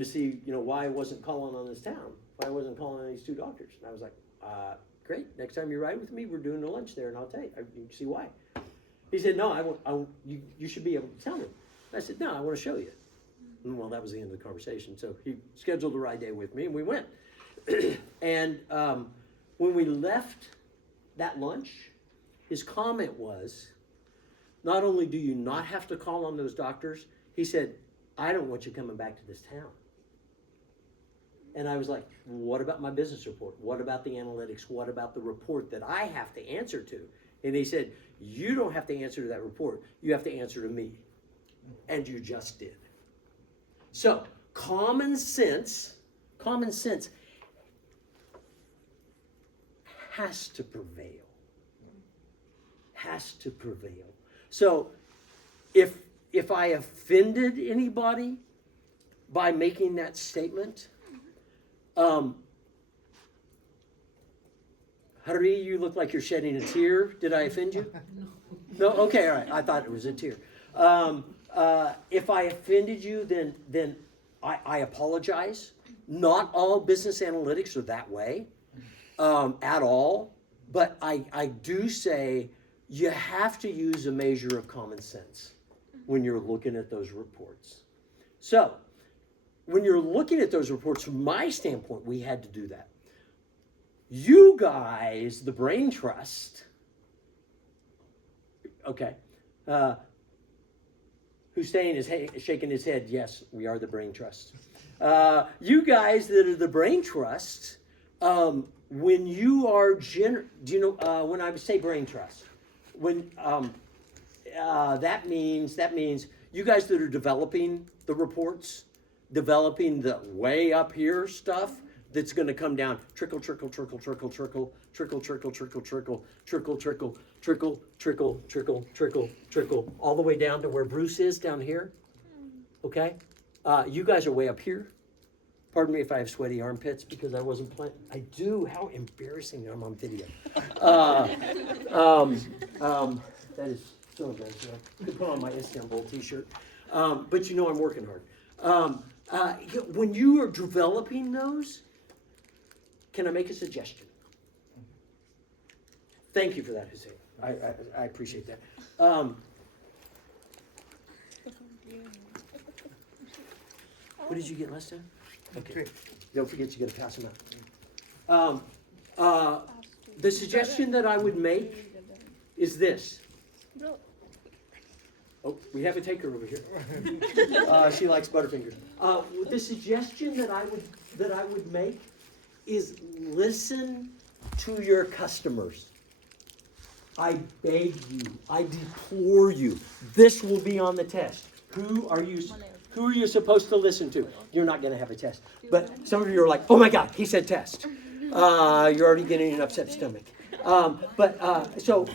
see, you know, why I wasn't calling on this town, why I wasn't calling on these 2 doctors. And I was like, great. Next time you ride with me, we're doing a lunch there, and I'll tell you. You can see why. He said, no, you should be able to tell me. I said, no, I want to show you. And well, that was the end of the conversation. So he scheduled a ride day with me, and we went. And when we left that lunch, his comment was, not only do you not have to call on those doctors, he said, I don't want you coming back to this town. And I was like, what about my business report? What about the analytics? What about the report that I have to answer to? And he said, you don't have to answer to that report. You have to answer to me. And you just did. So, common sense has to prevail. Has to prevail. So, if I offended anybody by making that statement, Hari, you look like you're shedding a tear. Did I offend you? No? Okay, all right. I thought it was a tear. If I offended you, then I apologize. Not all business analytics are that way at all. But I do say you have to use a measure of common sense when you're looking at those reports. So, when you're looking at those reports, from my standpoint, we had to do that. You guys, the Brain Trust, okay, who's shaking his head, yes, we are the Brain Trust. You guys that are the Brain Trust, when you are, do you know, when I say Brain Trust, when that means you guys that are developing the reports, developing the way up here stuff that's going to come down, trickle, trickle, trickle, trickle, trickle, trickle, trickle, trickle, trickle, trickle, trickle, trickle, trickle, trickle, trickle, trickle, all the way down to where Bruce is down here. Okay? You guys are way up here. Pardon me if I have sweaty armpits because I wasn't playing. I do. How embarrassing. I'm on video. That is so embarrassing. I could put on my Istanbul t-shirt. But you know I'm working hard. When you are developing those, can I make a suggestion? Thank you for that, Hussein. I appreciate that. What did you get last time? Okay. Don't forget you got to pass them out. The suggestion that I would make is this. Oh, we have a taker over here. She likes Butterfingers. The suggestion that I would make is listen to your customers. I beg you, I deplore you. This will be on the test. Who are you supposed to listen to? You're not going to have a test. But some of you are like, oh my God, he said test. You're already getting an upset stomach. So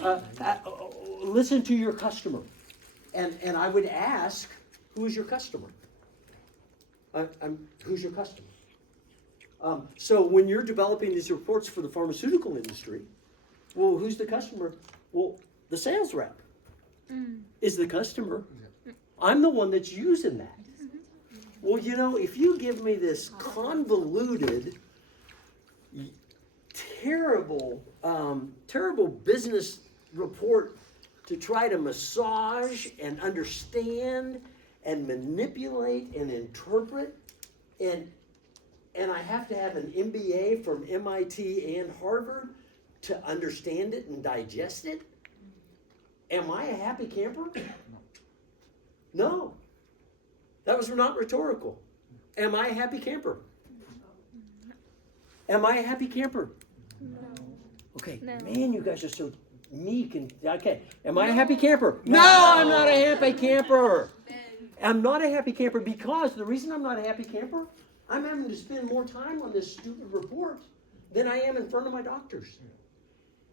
listen to your customer. And I would ask, who is your customer? Who's your customer? So when you're developing these reports for the pharmaceutical industry, well, who's the customer? Well, the sales rep is the customer. I'm the one that's using that. Well, you know, if you give me this convoluted, terrible business report to try to massage and understand and manipulate and interpret, and I have to have an MBA from MIT and Harvard to understand it and digest it, am I a happy camper? No. That was not rhetorical. Am I a happy camper? Am I a happy camper? No. Okay, man, you guys are so meek and okay. Am I a happy camper? No, I'm not a happy camper. I'm not a happy camper because the reason I'm not a happy camper, I'm having to spend more time on this stupid report than I am in front of my doctors.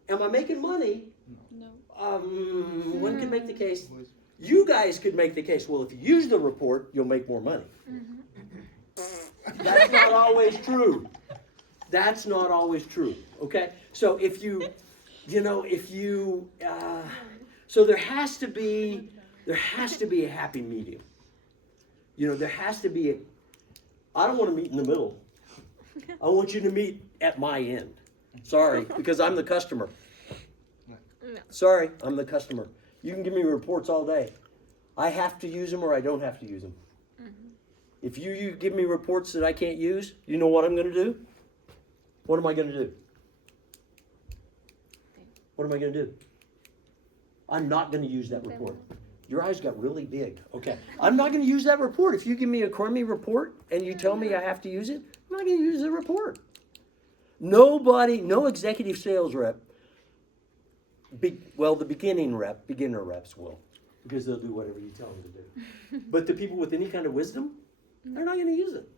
Am I making money? No. One could make the case. You guys could make the case, well, if you use the report, you'll make more money. That's not always true. That's not always true, okay? So if you, so there has to be a happy medium. There has to be I don't want to meet in the middle. I want you to meet at my end. Sorry, because I'm the customer. Sorry, I'm the customer. You can give me reports all day. I have to use them or I don't have to use them. If you give me reports that I can't use, you know what I'm going to do? What am I going to do? What am I going to do? I'm not going to use that report. Your eyes got really big. Okay. I'm not going to use that report. If you give me a crummy report and you tell me I have to use it, I'm not going to use the report. No executive sales rep, the beginner reps will, because they'll do whatever you tell them to do. But the people with any kind of wisdom, they're not going to use it.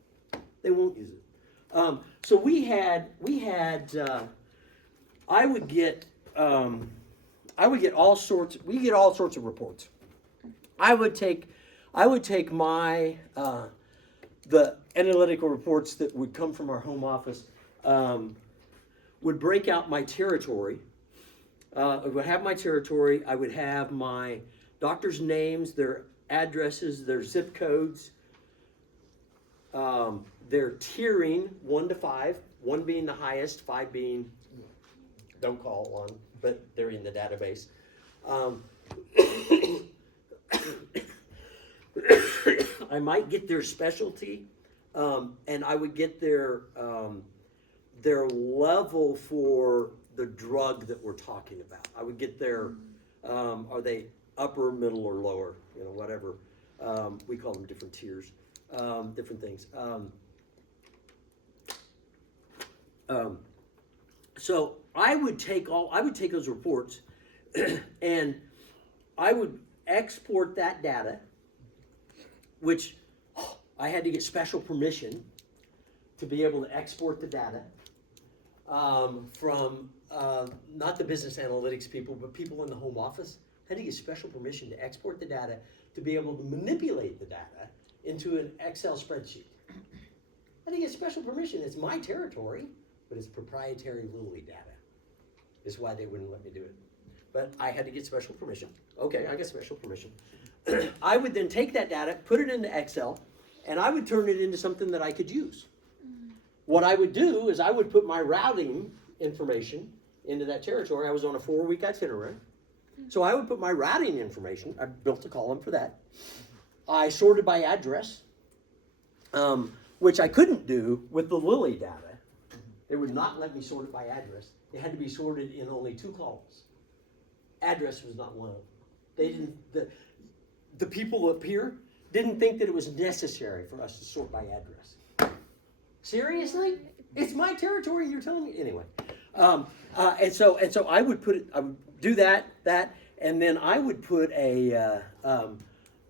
They won't use it. So we had. I would get all sorts. We get all sorts of reports. I would take my the analytical reports that would come from our home office. Would break out my territory. I would have my territory. I would have my doctors' names, their addresses, their zip codes, their tiering 1 to 5, 1 being the highest, 5 being don't call on, but they're in the database. I might get their specialty, and I would get their level for the drug that we're talking about. I would get their, are they upper, middle, or lower, whatever. We call them different tiers, different things. So I would take those reports and I would export that data, which I had to get special permission to be able to export the data from not the business analytics people, but people in the home office. I had to get special permission to export the data to be able to manipulate the data into an Excel spreadsheet. I had to get special permission. It's my territory, but it's proprietary Lilly data. Is why they wouldn't let me do it. But I had to get special permission. Okay, I got special permission. I would then take that data, put it into Excel, and I would turn it into something that I could use. What I would do is I would put my routing information into that territory. I was on a 4-week itinerary. So I would put my routing information. I built a column for that. I sorted by address, which I couldn't do with the Lilly data. It would not let me sort it by address. It had to be sorted in only 2 columns. Address was not one of them. They didn't. The people up here didn't think that it was necessary for us to sort by address. Seriously? It's my territory. You're telling me anyway. And so I would put it. I would do that, and then I would put a.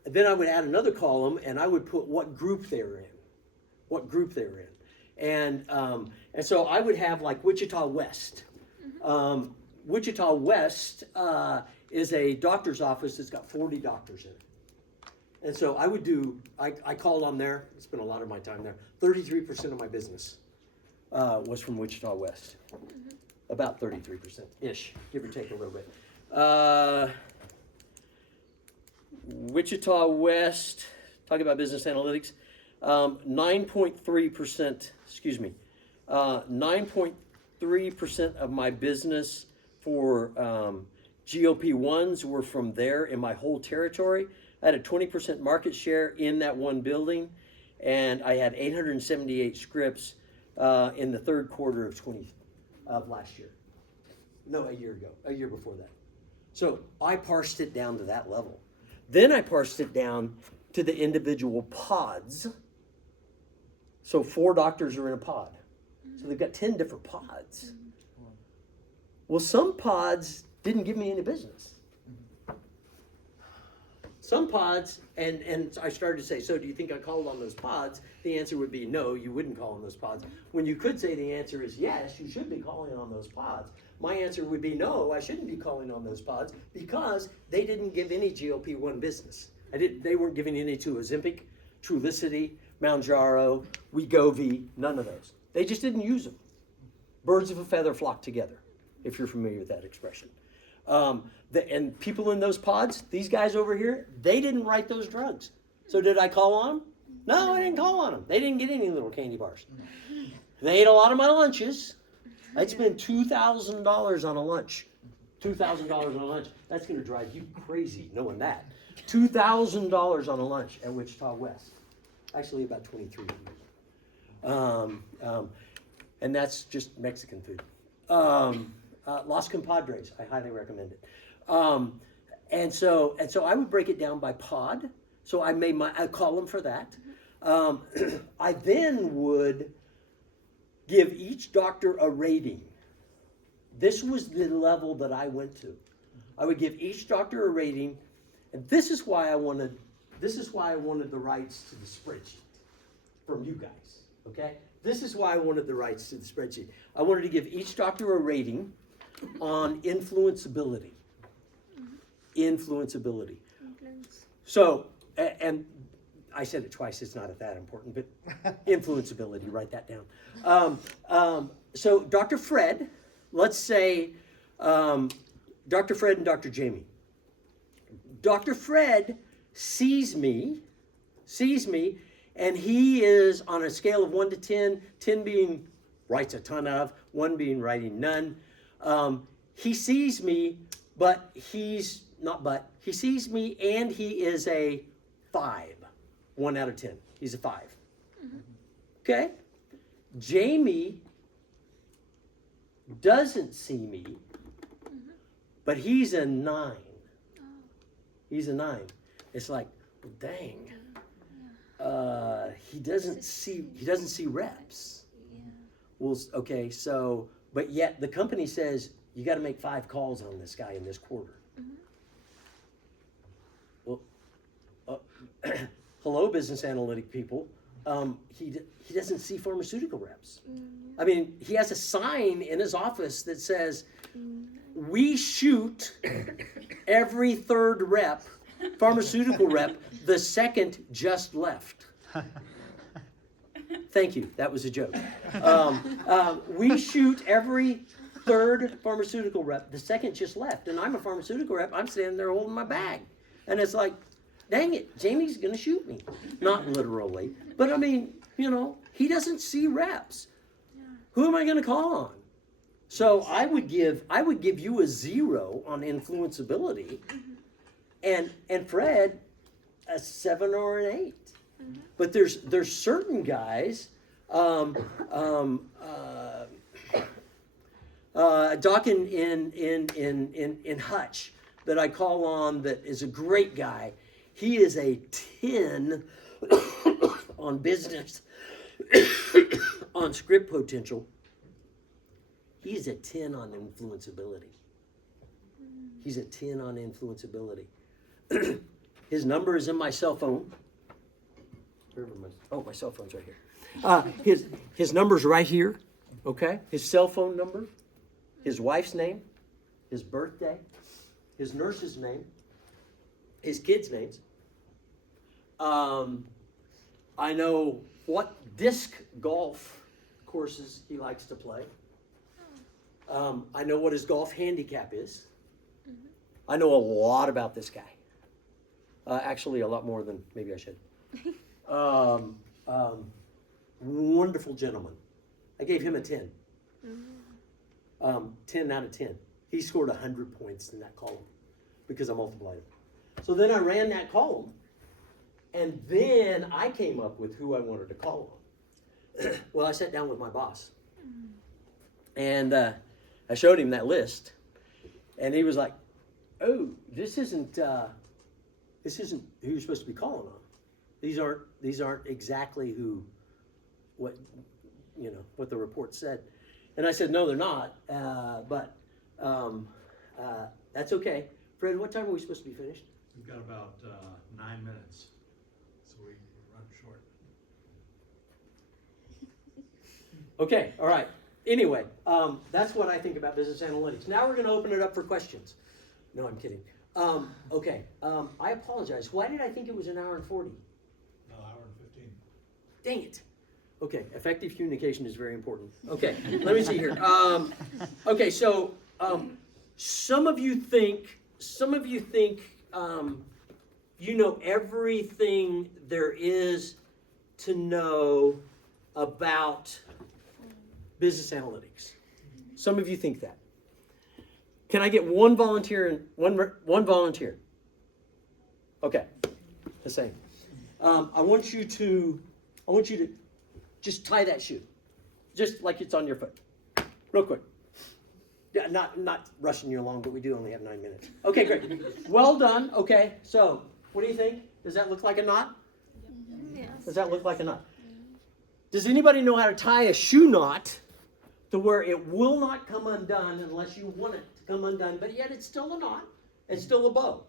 Then I would add another column, and I would put what group they're in. And so I would have like Wichita West. Wichita West is a doctor's office that's got 40 doctors in it. And so I would I called on there, spent a lot of my time there. 33% of my business was from Wichita West. About 33%-ish, give or take a little bit. Wichita West, talking about business analytics, 9.3%, 9.3% of my business for GLP-1s were from there in my whole territory. I had a 20% market share in that one building, and I had 878 scripts in the third quarter of last year. No, a year before that. So I parsed it down to that level. Then I parsed it down to the individual pods. So 4 doctors are in a pod. So they've got 10 different pods. Well, some pods didn't give me any business. Some pods, and I started to say, so do you think I called on those pods? The answer would be no, you wouldn't call on those pods. When you could say the answer is yes, you should be calling on those pods. My answer would be no, I shouldn't be calling on those pods because they didn't give any GLP-1 business. They weren't giving any to Ozempic, Trulicity, Mounjaro, Wegovy, none of those. They just didn't use them. Birds of a feather flock together, if you're familiar with that expression. And people in those pods, these guys over here, they didn't write those drugs. So did I call on them? No, I didn't call on them. They didn't get any little candy bars. They ate a lot of my lunches. I'd spend $2,000 on a lunch. $2,000 on a lunch. That's going to drive you crazy knowing that. $2,000 on a lunch at Wichita West. Actually, about $2,300. And that's just Mexican food. Los Compadres, I highly recommend it. And so I would break it down by pod. So I made I call them for that. I then would give each doctor a rating. This was the level that I went to. I would give each doctor a rating, and this is why I wanted the rights to the spreadsheet from you guys. Okay? This is why I wanted the rights to the spreadsheet. I wanted to give each doctor a rating on influenceability. Influenceability. So, and I said it twice, it's not that important, but influenceability, write that down. So Dr. Fred, let's say Dr. Fred and Dr. Jamie. Dr. Fred sees me, and he is on a scale of 1 to 10, 10 being writes a ton of, 1 being writing none. He sees me, he sees me and he is a 5, 1 out of 10. He's a 5. Mm-hmm. Okay? Jamie doesn't see me, but he's a 9. He's a 9. It's like, well, dang. He doesn't see reps. Well, okay, so, but yet the company says you got to make 5 calls on this guy in this quarter. Well, hello, business analytic people. He doesn't see pharmaceutical reps. I mean, he has a sign in his office that says, we shoot every 3rd rep, pharmaceutical rep, the 2nd just left. Thank you, that was a joke. We shoot every 3rd pharmaceutical rep, the 2nd just left. And I'm a pharmaceutical rep, I'm standing there holding my bag. And it's like, dang it, Jamie's gonna shoot me. Not literally, but I mean, he doesn't see reps. Who am I gonna call on? So I would give you a 0 on influenceability, and Fred a 7 or an 8. But there's certain guys, Doc in Hutch that I call on that is a great guy. He is a 10 on business, on script potential. He's a 10 on influenceability. He's a 10 on influenceability. His number is in my cell phone. My cell phone's right here. His number's right here, okay? His cell phone number, his wife's name, his birthday, his nurse's name, his kids' names. I know what disc golf courses he likes to play. I know what his golf handicap is. I know a lot about this guy. Actually, a lot more than maybe I should. Wonderful gentleman. I gave him a 10. 10 out of 10. He scored 100 points in that column because I multiplied it. So then I ran that column, and then I came up with who I wanted to call on. Well, I sat down with my boss, and I showed him that list, and he was like, "Oh, this isn't who you're supposed to be calling on. These aren't exactly what the report said." And I said, "No, they're not. But that's okay. Fred, what time are we supposed to be finished?" We've got about 9 minutes, so we run short. Okay, all right. Anyway, that's what I think about business analytics. Now we're going to open it up for questions. No, I'm kidding. Okay, I apologize. Why did I think it was an hour and 40? No, hour and 15. Dang it. Okay, effective communication is very important. Okay, let me see here. Okay, so some of you think you know everything there is to know about business analytics. Some of you think that. Can I get one volunteer and one volunteer? Okay, the same. I want you to just tie that shoe, just like it's on your foot, real quick. Yeah, not rushing you along, but we do only have 9 minutes. Okay, great. Well done. Okay, so what do you think? Does that look like a knot? Yes. Does that look like a knot? Does anybody know how to tie a shoe knot to where it will not come undone unless you want it to come undone, but yet it's still a knot and still a bow?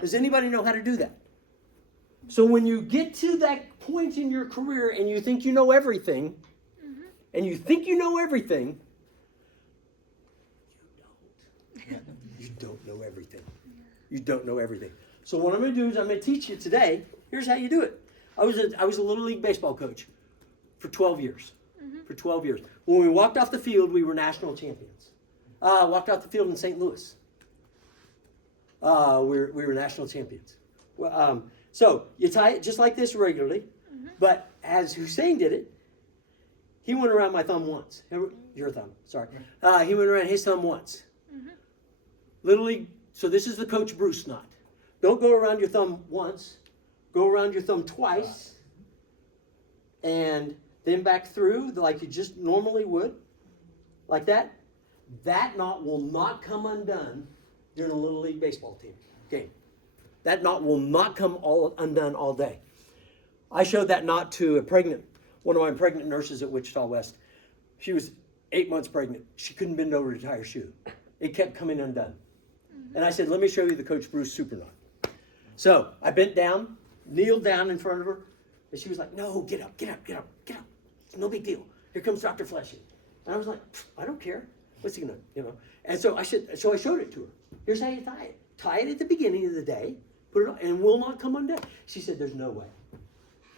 Does anybody know how to do that? So when you get to that point in your career and you think you know everything, you don't know everything. You don't know everything. So what I'm going to do is I'm going to teach you today. Here's how you do it. I was a Little League baseball coach for 12 years. For 12 years. When we walked off the field, we were national champions. Walked off the field in St. Louis. We were national champions. So you tie it just like this regularly, but as Hussein did it, he went around my thumb once. Your thumb, sorry. He went around his thumb once. Little League, so this is the Coach Bruce knot. Don't go around your thumb once. Go around your thumb twice. And then back through like you just normally would. Like that. That knot will not come undone during a Little League baseball game. That knot will not come undone all day. I showed that knot to one of my pregnant nurses at Wichita West. She was 8 months pregnant. She couldn't bend over to tie her shoe. It kept coming undone. And I said, let me show you the Coach Bruce super knot. So I bent down, kneeled down in front of her, and she was like, no, get up. It's no big deal. Here comes Dr. Fleshing. And I was like, I don't care. What's he gonna, And so I showed it to her. Here's how you tie it. Tie it at the beginning of the day, put it on, and it will not come undone. She said, there's no way.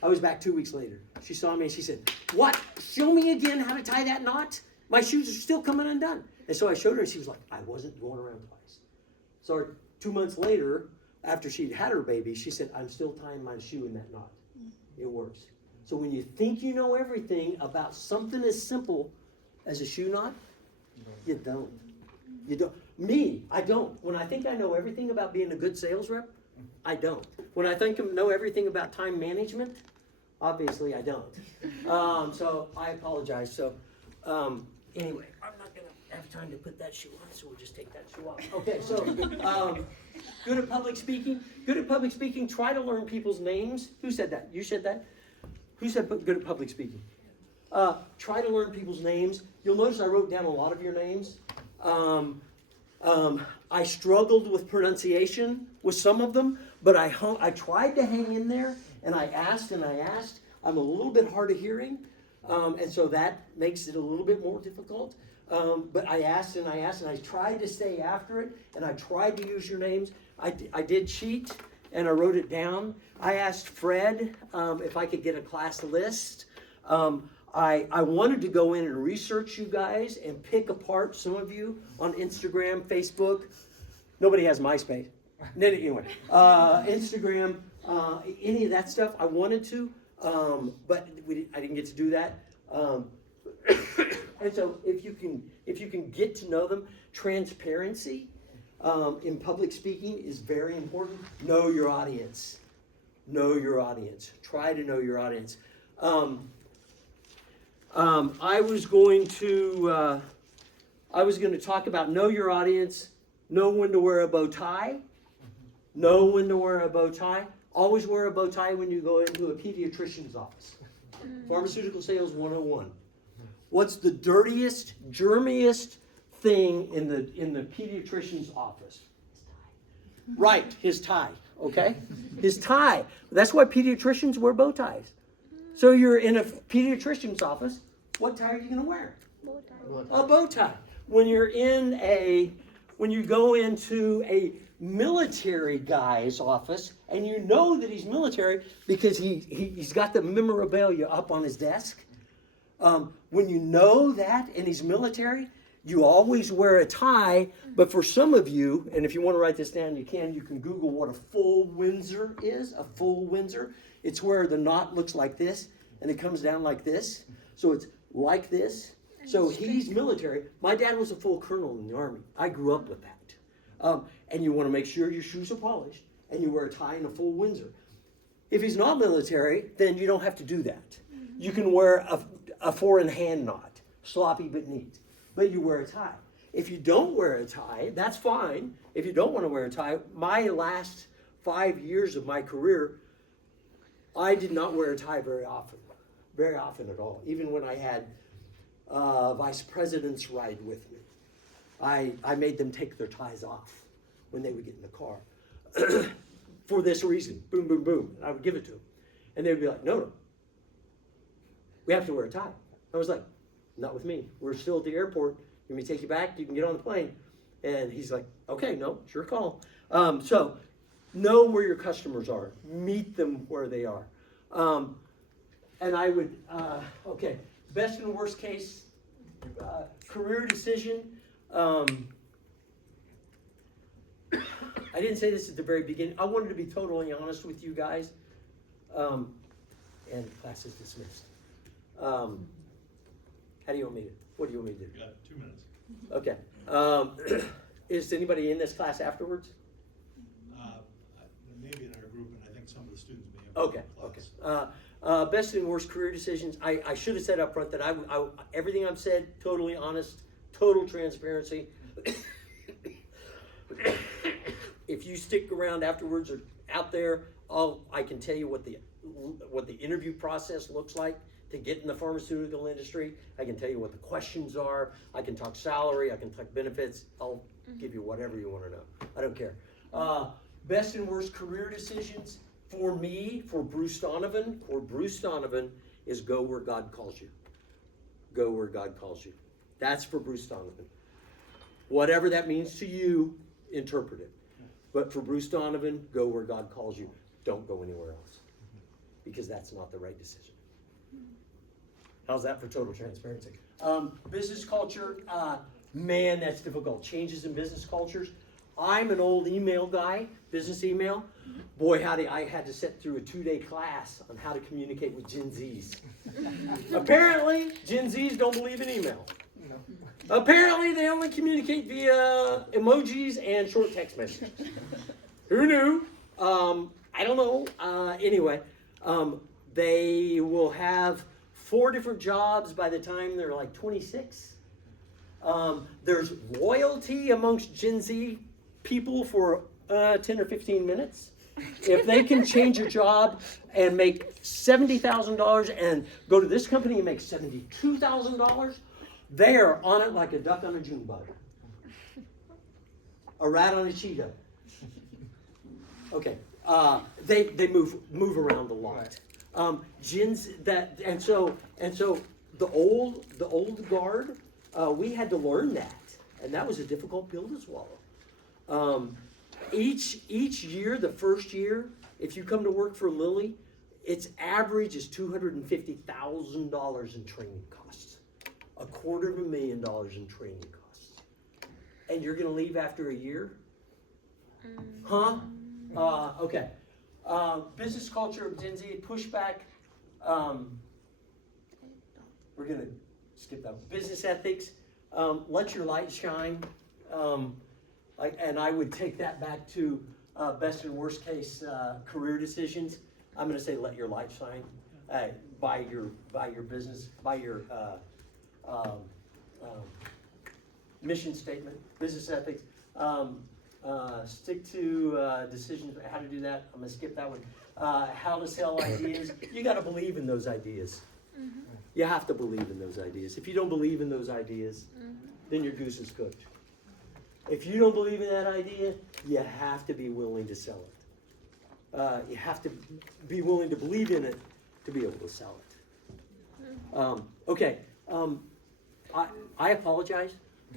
I was back 2 weeks later. She saw me and she said, what? Show me again how to tie that knot? My shoes are still coming undone. And so I showed her and she was like, I wasn't going around twice. So 2 months later, after she'd had her baby, she said, I'm still tying my shoe in that knot. It works. So when you think you know everything about something as simple as a shoe knot, you don't. You don't. Me, I don't. When I think I know everything about being a good sales rep, I don't. When I think I know everything about time management, obviously I don't. So I apologize. So anyway, I'm not going to have time to put that shoe on, so we'll just take that shoe off. Okay, so good at public speaking. Good at public speaking. Try to learn people's names. Who said that? You said that? Who said good at public speaking? Try to learn people's names. You'll notice I wrote down a lot of your names. I struggled with pronunciation with some of them, but I tried to hang in there, and I asked. I'm a little bit hard of hearing, and so that makes it a little bit more difficult. But I asked, and I tried to stay after it, and I tried to use your names. I did cheat, and I wrote it down. I asked Fred if I could get a class list. I wanted to go in and research you guys and pick apart some of you on Instagram, Facebook. Nobody has MySpace. Anyway, Instagram, any of that stuff. I wanted to, but I didn't get to do that. And so if you can get to know them, transparency in public speaking is very important. Know your audience. Know your audience. Try to know your audience. I was going to talk about know your audience, know when to wear a bow tie, know when to wear a bow tie. Always wear a bow tie when you go into a pediatrician's office. Pharmaceutical Sales 101. What's the dirtiest, germiest thing in the pediatrician's office? His tie. Right, his tie. okay? His tie. That's why pediatricians wear bow ties. So you're in a pediatrician's office, what tie are you going to wear? Bow tie. A bow tie. When you go into a military guy's office, and you know that he's military because he's got the memorabilia up on his desk. When you know that and he's military, you always wear a tie. But for some of you, and if you want to write this down, you can Google what a full Windsor is. A full Windsor. It's where the knot looks like this, and it comes down like this. So it's like this. So he's military. My dad was a full colonel in the Army. I grew up with that. And you want to make sure your shoes are polished, and you wear a tie and a full Windsor. If he's not military, then you don't have to do that. You can wear a four-in-hand knot, sloppy but neat, but you wear a tie. If you don't wear a tie, that's fine. If you don't want to wear a tie, my last 5 years of my career, I did not wear a tie very often at all. Even when I had vice presidents ride with me, I made them take their ties off when they would get in the car. For this reason, boom, boom, boom. And I would give it to them. And they would be like, no, we have to wear a tie. I was like, not with me. We're still at the airport. Let me take you back. You can get on the plane. And he's like, okay, no, it's your call. So know where your customers are. Meet them where they are. And I would, best and worst case, career decision. I didn't say this at the very beginning. I wanted to be totally honest with you guys. And class is dismissed. What do you want me to do? You got 2 minutes. Okay. Is anybody in this class afterwards? Maybe in our group, and I think some of the students may have. Okay. Best and worst career decisions. I should have said up front that everything I've said, totally honest, total transparency. If you stick around afterwards or out there, I can tell you what the interview process looks like to get in the pharmaceutical industry. I can tell you what the questions are. I can talk salary. I can talk benefits. I'll give you whatever you want to know. I don't care. Best and worst career decisions for me, for Bruce Donovan, is go where God calls you. Go where God calls you. That's for Bruce Donovan. Whatever that means to you, interpret it. But for Bruce Donovan, go where God calls you. Don't go anywhere else. Because that's not the right decision. How's that for total transparency? Business culture, man, that's difficult. Changes in business cultures. I'm an old email guy, business email. Boy, howdy, I had to sit through a 2-day class on how to communicate with Gen Zs. Apparently, Gen Zs don't believe in email. No. Apparently, they only communicate via emojis and short text messages. Who knew? I don't know. Anyway, they will have 4 different jobs by the time they're like 26. There's loyalty amongst Gen Z people for 10 or 15 minutes. If they can change a job and make $70,000 and go to this company and make $72,000, they are on it like a duck on a June bug. A rat on a Cheeto. Okay, they move around a lot. Gen Z, and so the old guard, we had to learn that, and that was a difficult pill to swallow. Each year, the first year, if you come to work for Lilly, its average is $250,000 in training costs, $250,000 in training costs, and you're going to leave after a year? Huh? Okay. Business culture of Gen Z, pushback. We're going to skip that. Business ethics, let your light shine. And I would take that back to best and worst case career decisions. I'm going to say let your light shine. By your business, by your mission statement, business ethics. Stick to decisions, how to do that. I'm going to skip that one. How to sell ideas. You got to believe in those ideas. Mm-hmm. You have to believe in those ideas. If you don't believe in those ideas, then your goose is cooked. If you don't believe in that idea, you have to be willing to sell it. You have to be willing to believe in it to be able to sell it. Okay, I apologize.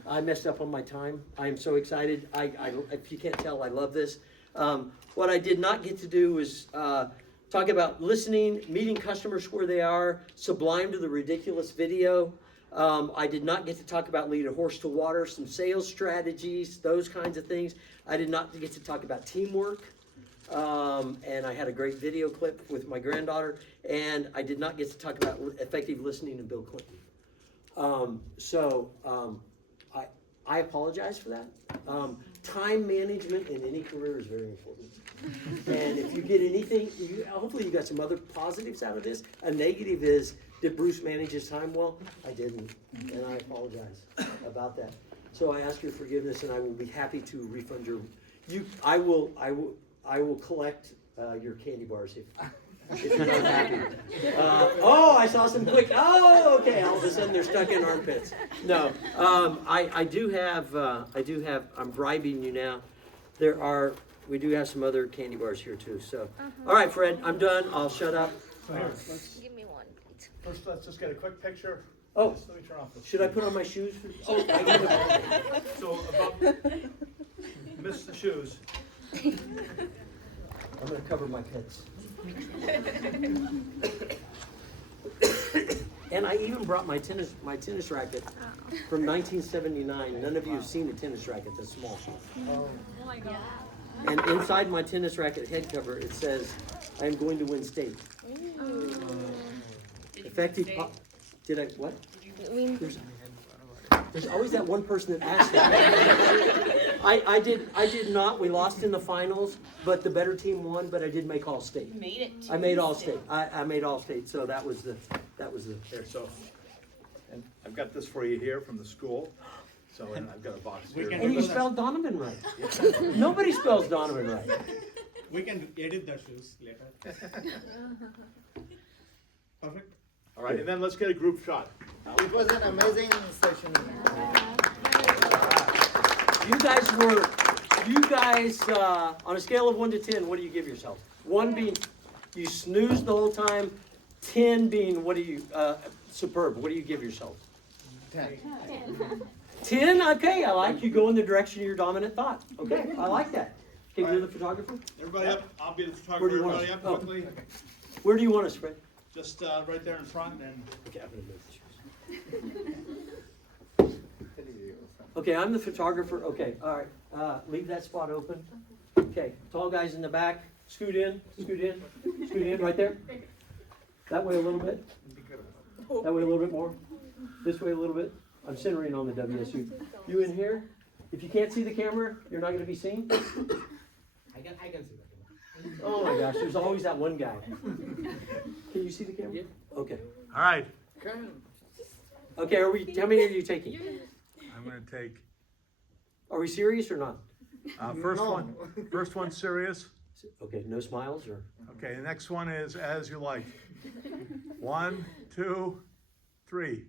I messed up on my time. I am so excited. If you can't tell, I love this. What I did not get to do was talk about listening, meeting customers where they are, sublime to the ridiculous video. I did not get to talk about lead a horse to water, some sales strategies, those kinds of things. I did not get to talk about teamwork. And I had a great video clip with my granddaughter. And I did not get to talk about effective listening to Bill Clinton. I apologize for that. Time management in any career is very important. And if you get anything, hopefully you got some other positives out of this. A negative is, did Bruce manage his time well? I didn't, and I apologize about that. So I ask your forgiveness, and I will be happy to refund I will collect your candy bars if you're not happy. I saw some quick. Oh, okay. All of a sudden they're stuck in armpits. No, I do have. I'm bribing you now. We do have some other candy bars here too. So, all right, Fred, I'm done. I'll shut up. So here, Give me one, please. first let's just get a quick picture. Oh, Let me turn off the. should I put on my shoes? Oh, I get it. So about miss the shoes. I'm going to cover my pits. And I even brought my tennis racket from 1979. None of you have seen a tennis racket that's small. Oh my god. And inside my tennis racket head cover, it says, "I am going to win state." Effective. Did I what? There's always that one person that asks that. I did not. We lost in the finals, but the better team won. But I did make all state. You made it. I made all state. I made all state. So that was the Here, so, and I've got this for you here from the school. So, and I've got a box here. And you spelled Donovan right. Nobody spells Donovan right. We can edit the shoes later. Perfect. All right, and then let's get a group shot. It was an amazing session. You guys, on a scale of 1 to 10, what do you give yourself? 1 being you snoozed the whole time, 10 being superb. What do you give yourself? 10. 10? Okay, I like you go in the direction of your dominant thought. Okay, I like that. Okay, you're the photographer? Everybody up. I'll be the photographer. Where do you want Everybody us? up quickly. Where do you want us, Fred? Just right there in front and. Okay, I'm gonna move the shoes. Okay, I'm the photographer. Okay, all right. Leave that spot open. Okay, tall guys in the back. Scoot in, right there. That way a little bit. That way a little bit more. This way a little bit. I'm centering on the WSU. You in here? If you can't see the camera, you're not going to be seen? I can see that. Oh my gosh, there's always that one guy. Can you see the camera? Yeah. Okay. All right. Okay, how many are you taking? I'm going to take Are we serious or not? first one serious. Okay, no smiles or? Okay, the next one is as you like. 1, 2, 3.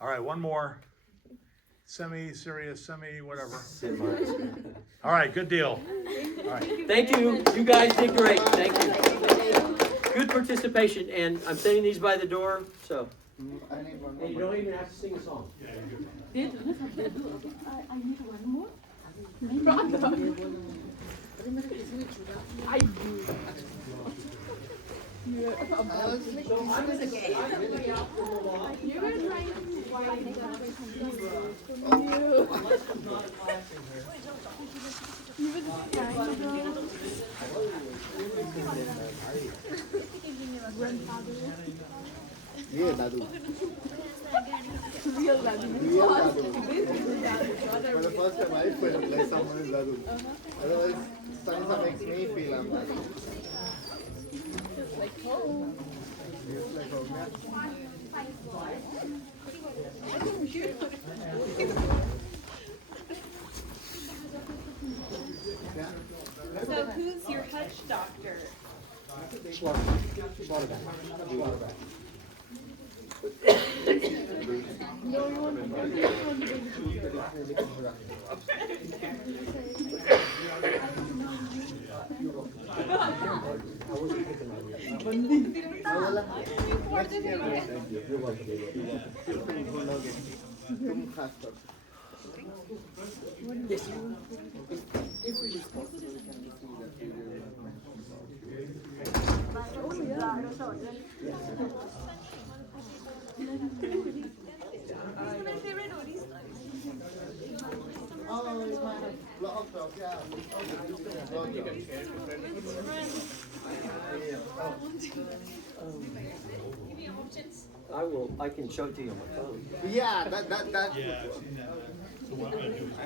All right, one more. Semi-serious, whatever. All right, good deal. All right. Thank you. You guys did great. Thank you. Good participation, and I'm sending these by the door, so. I need one And you more. don't even have to sing a song. I need one more. Yeah, Dadu. Real Dadu. Real Dadu. For the first time I felt like someone is Dadu. Otherwise, Sansa makes me feel I'm Dadu. Like home. It's like home, yeah. So who's your Hutch doctor? You're welcome. Yes. Oh, it's my blog talk, yeah. You can share different. I can show it to you on my phone. Yeah, that. Yeah, I've seen that. So what I'm gonna do is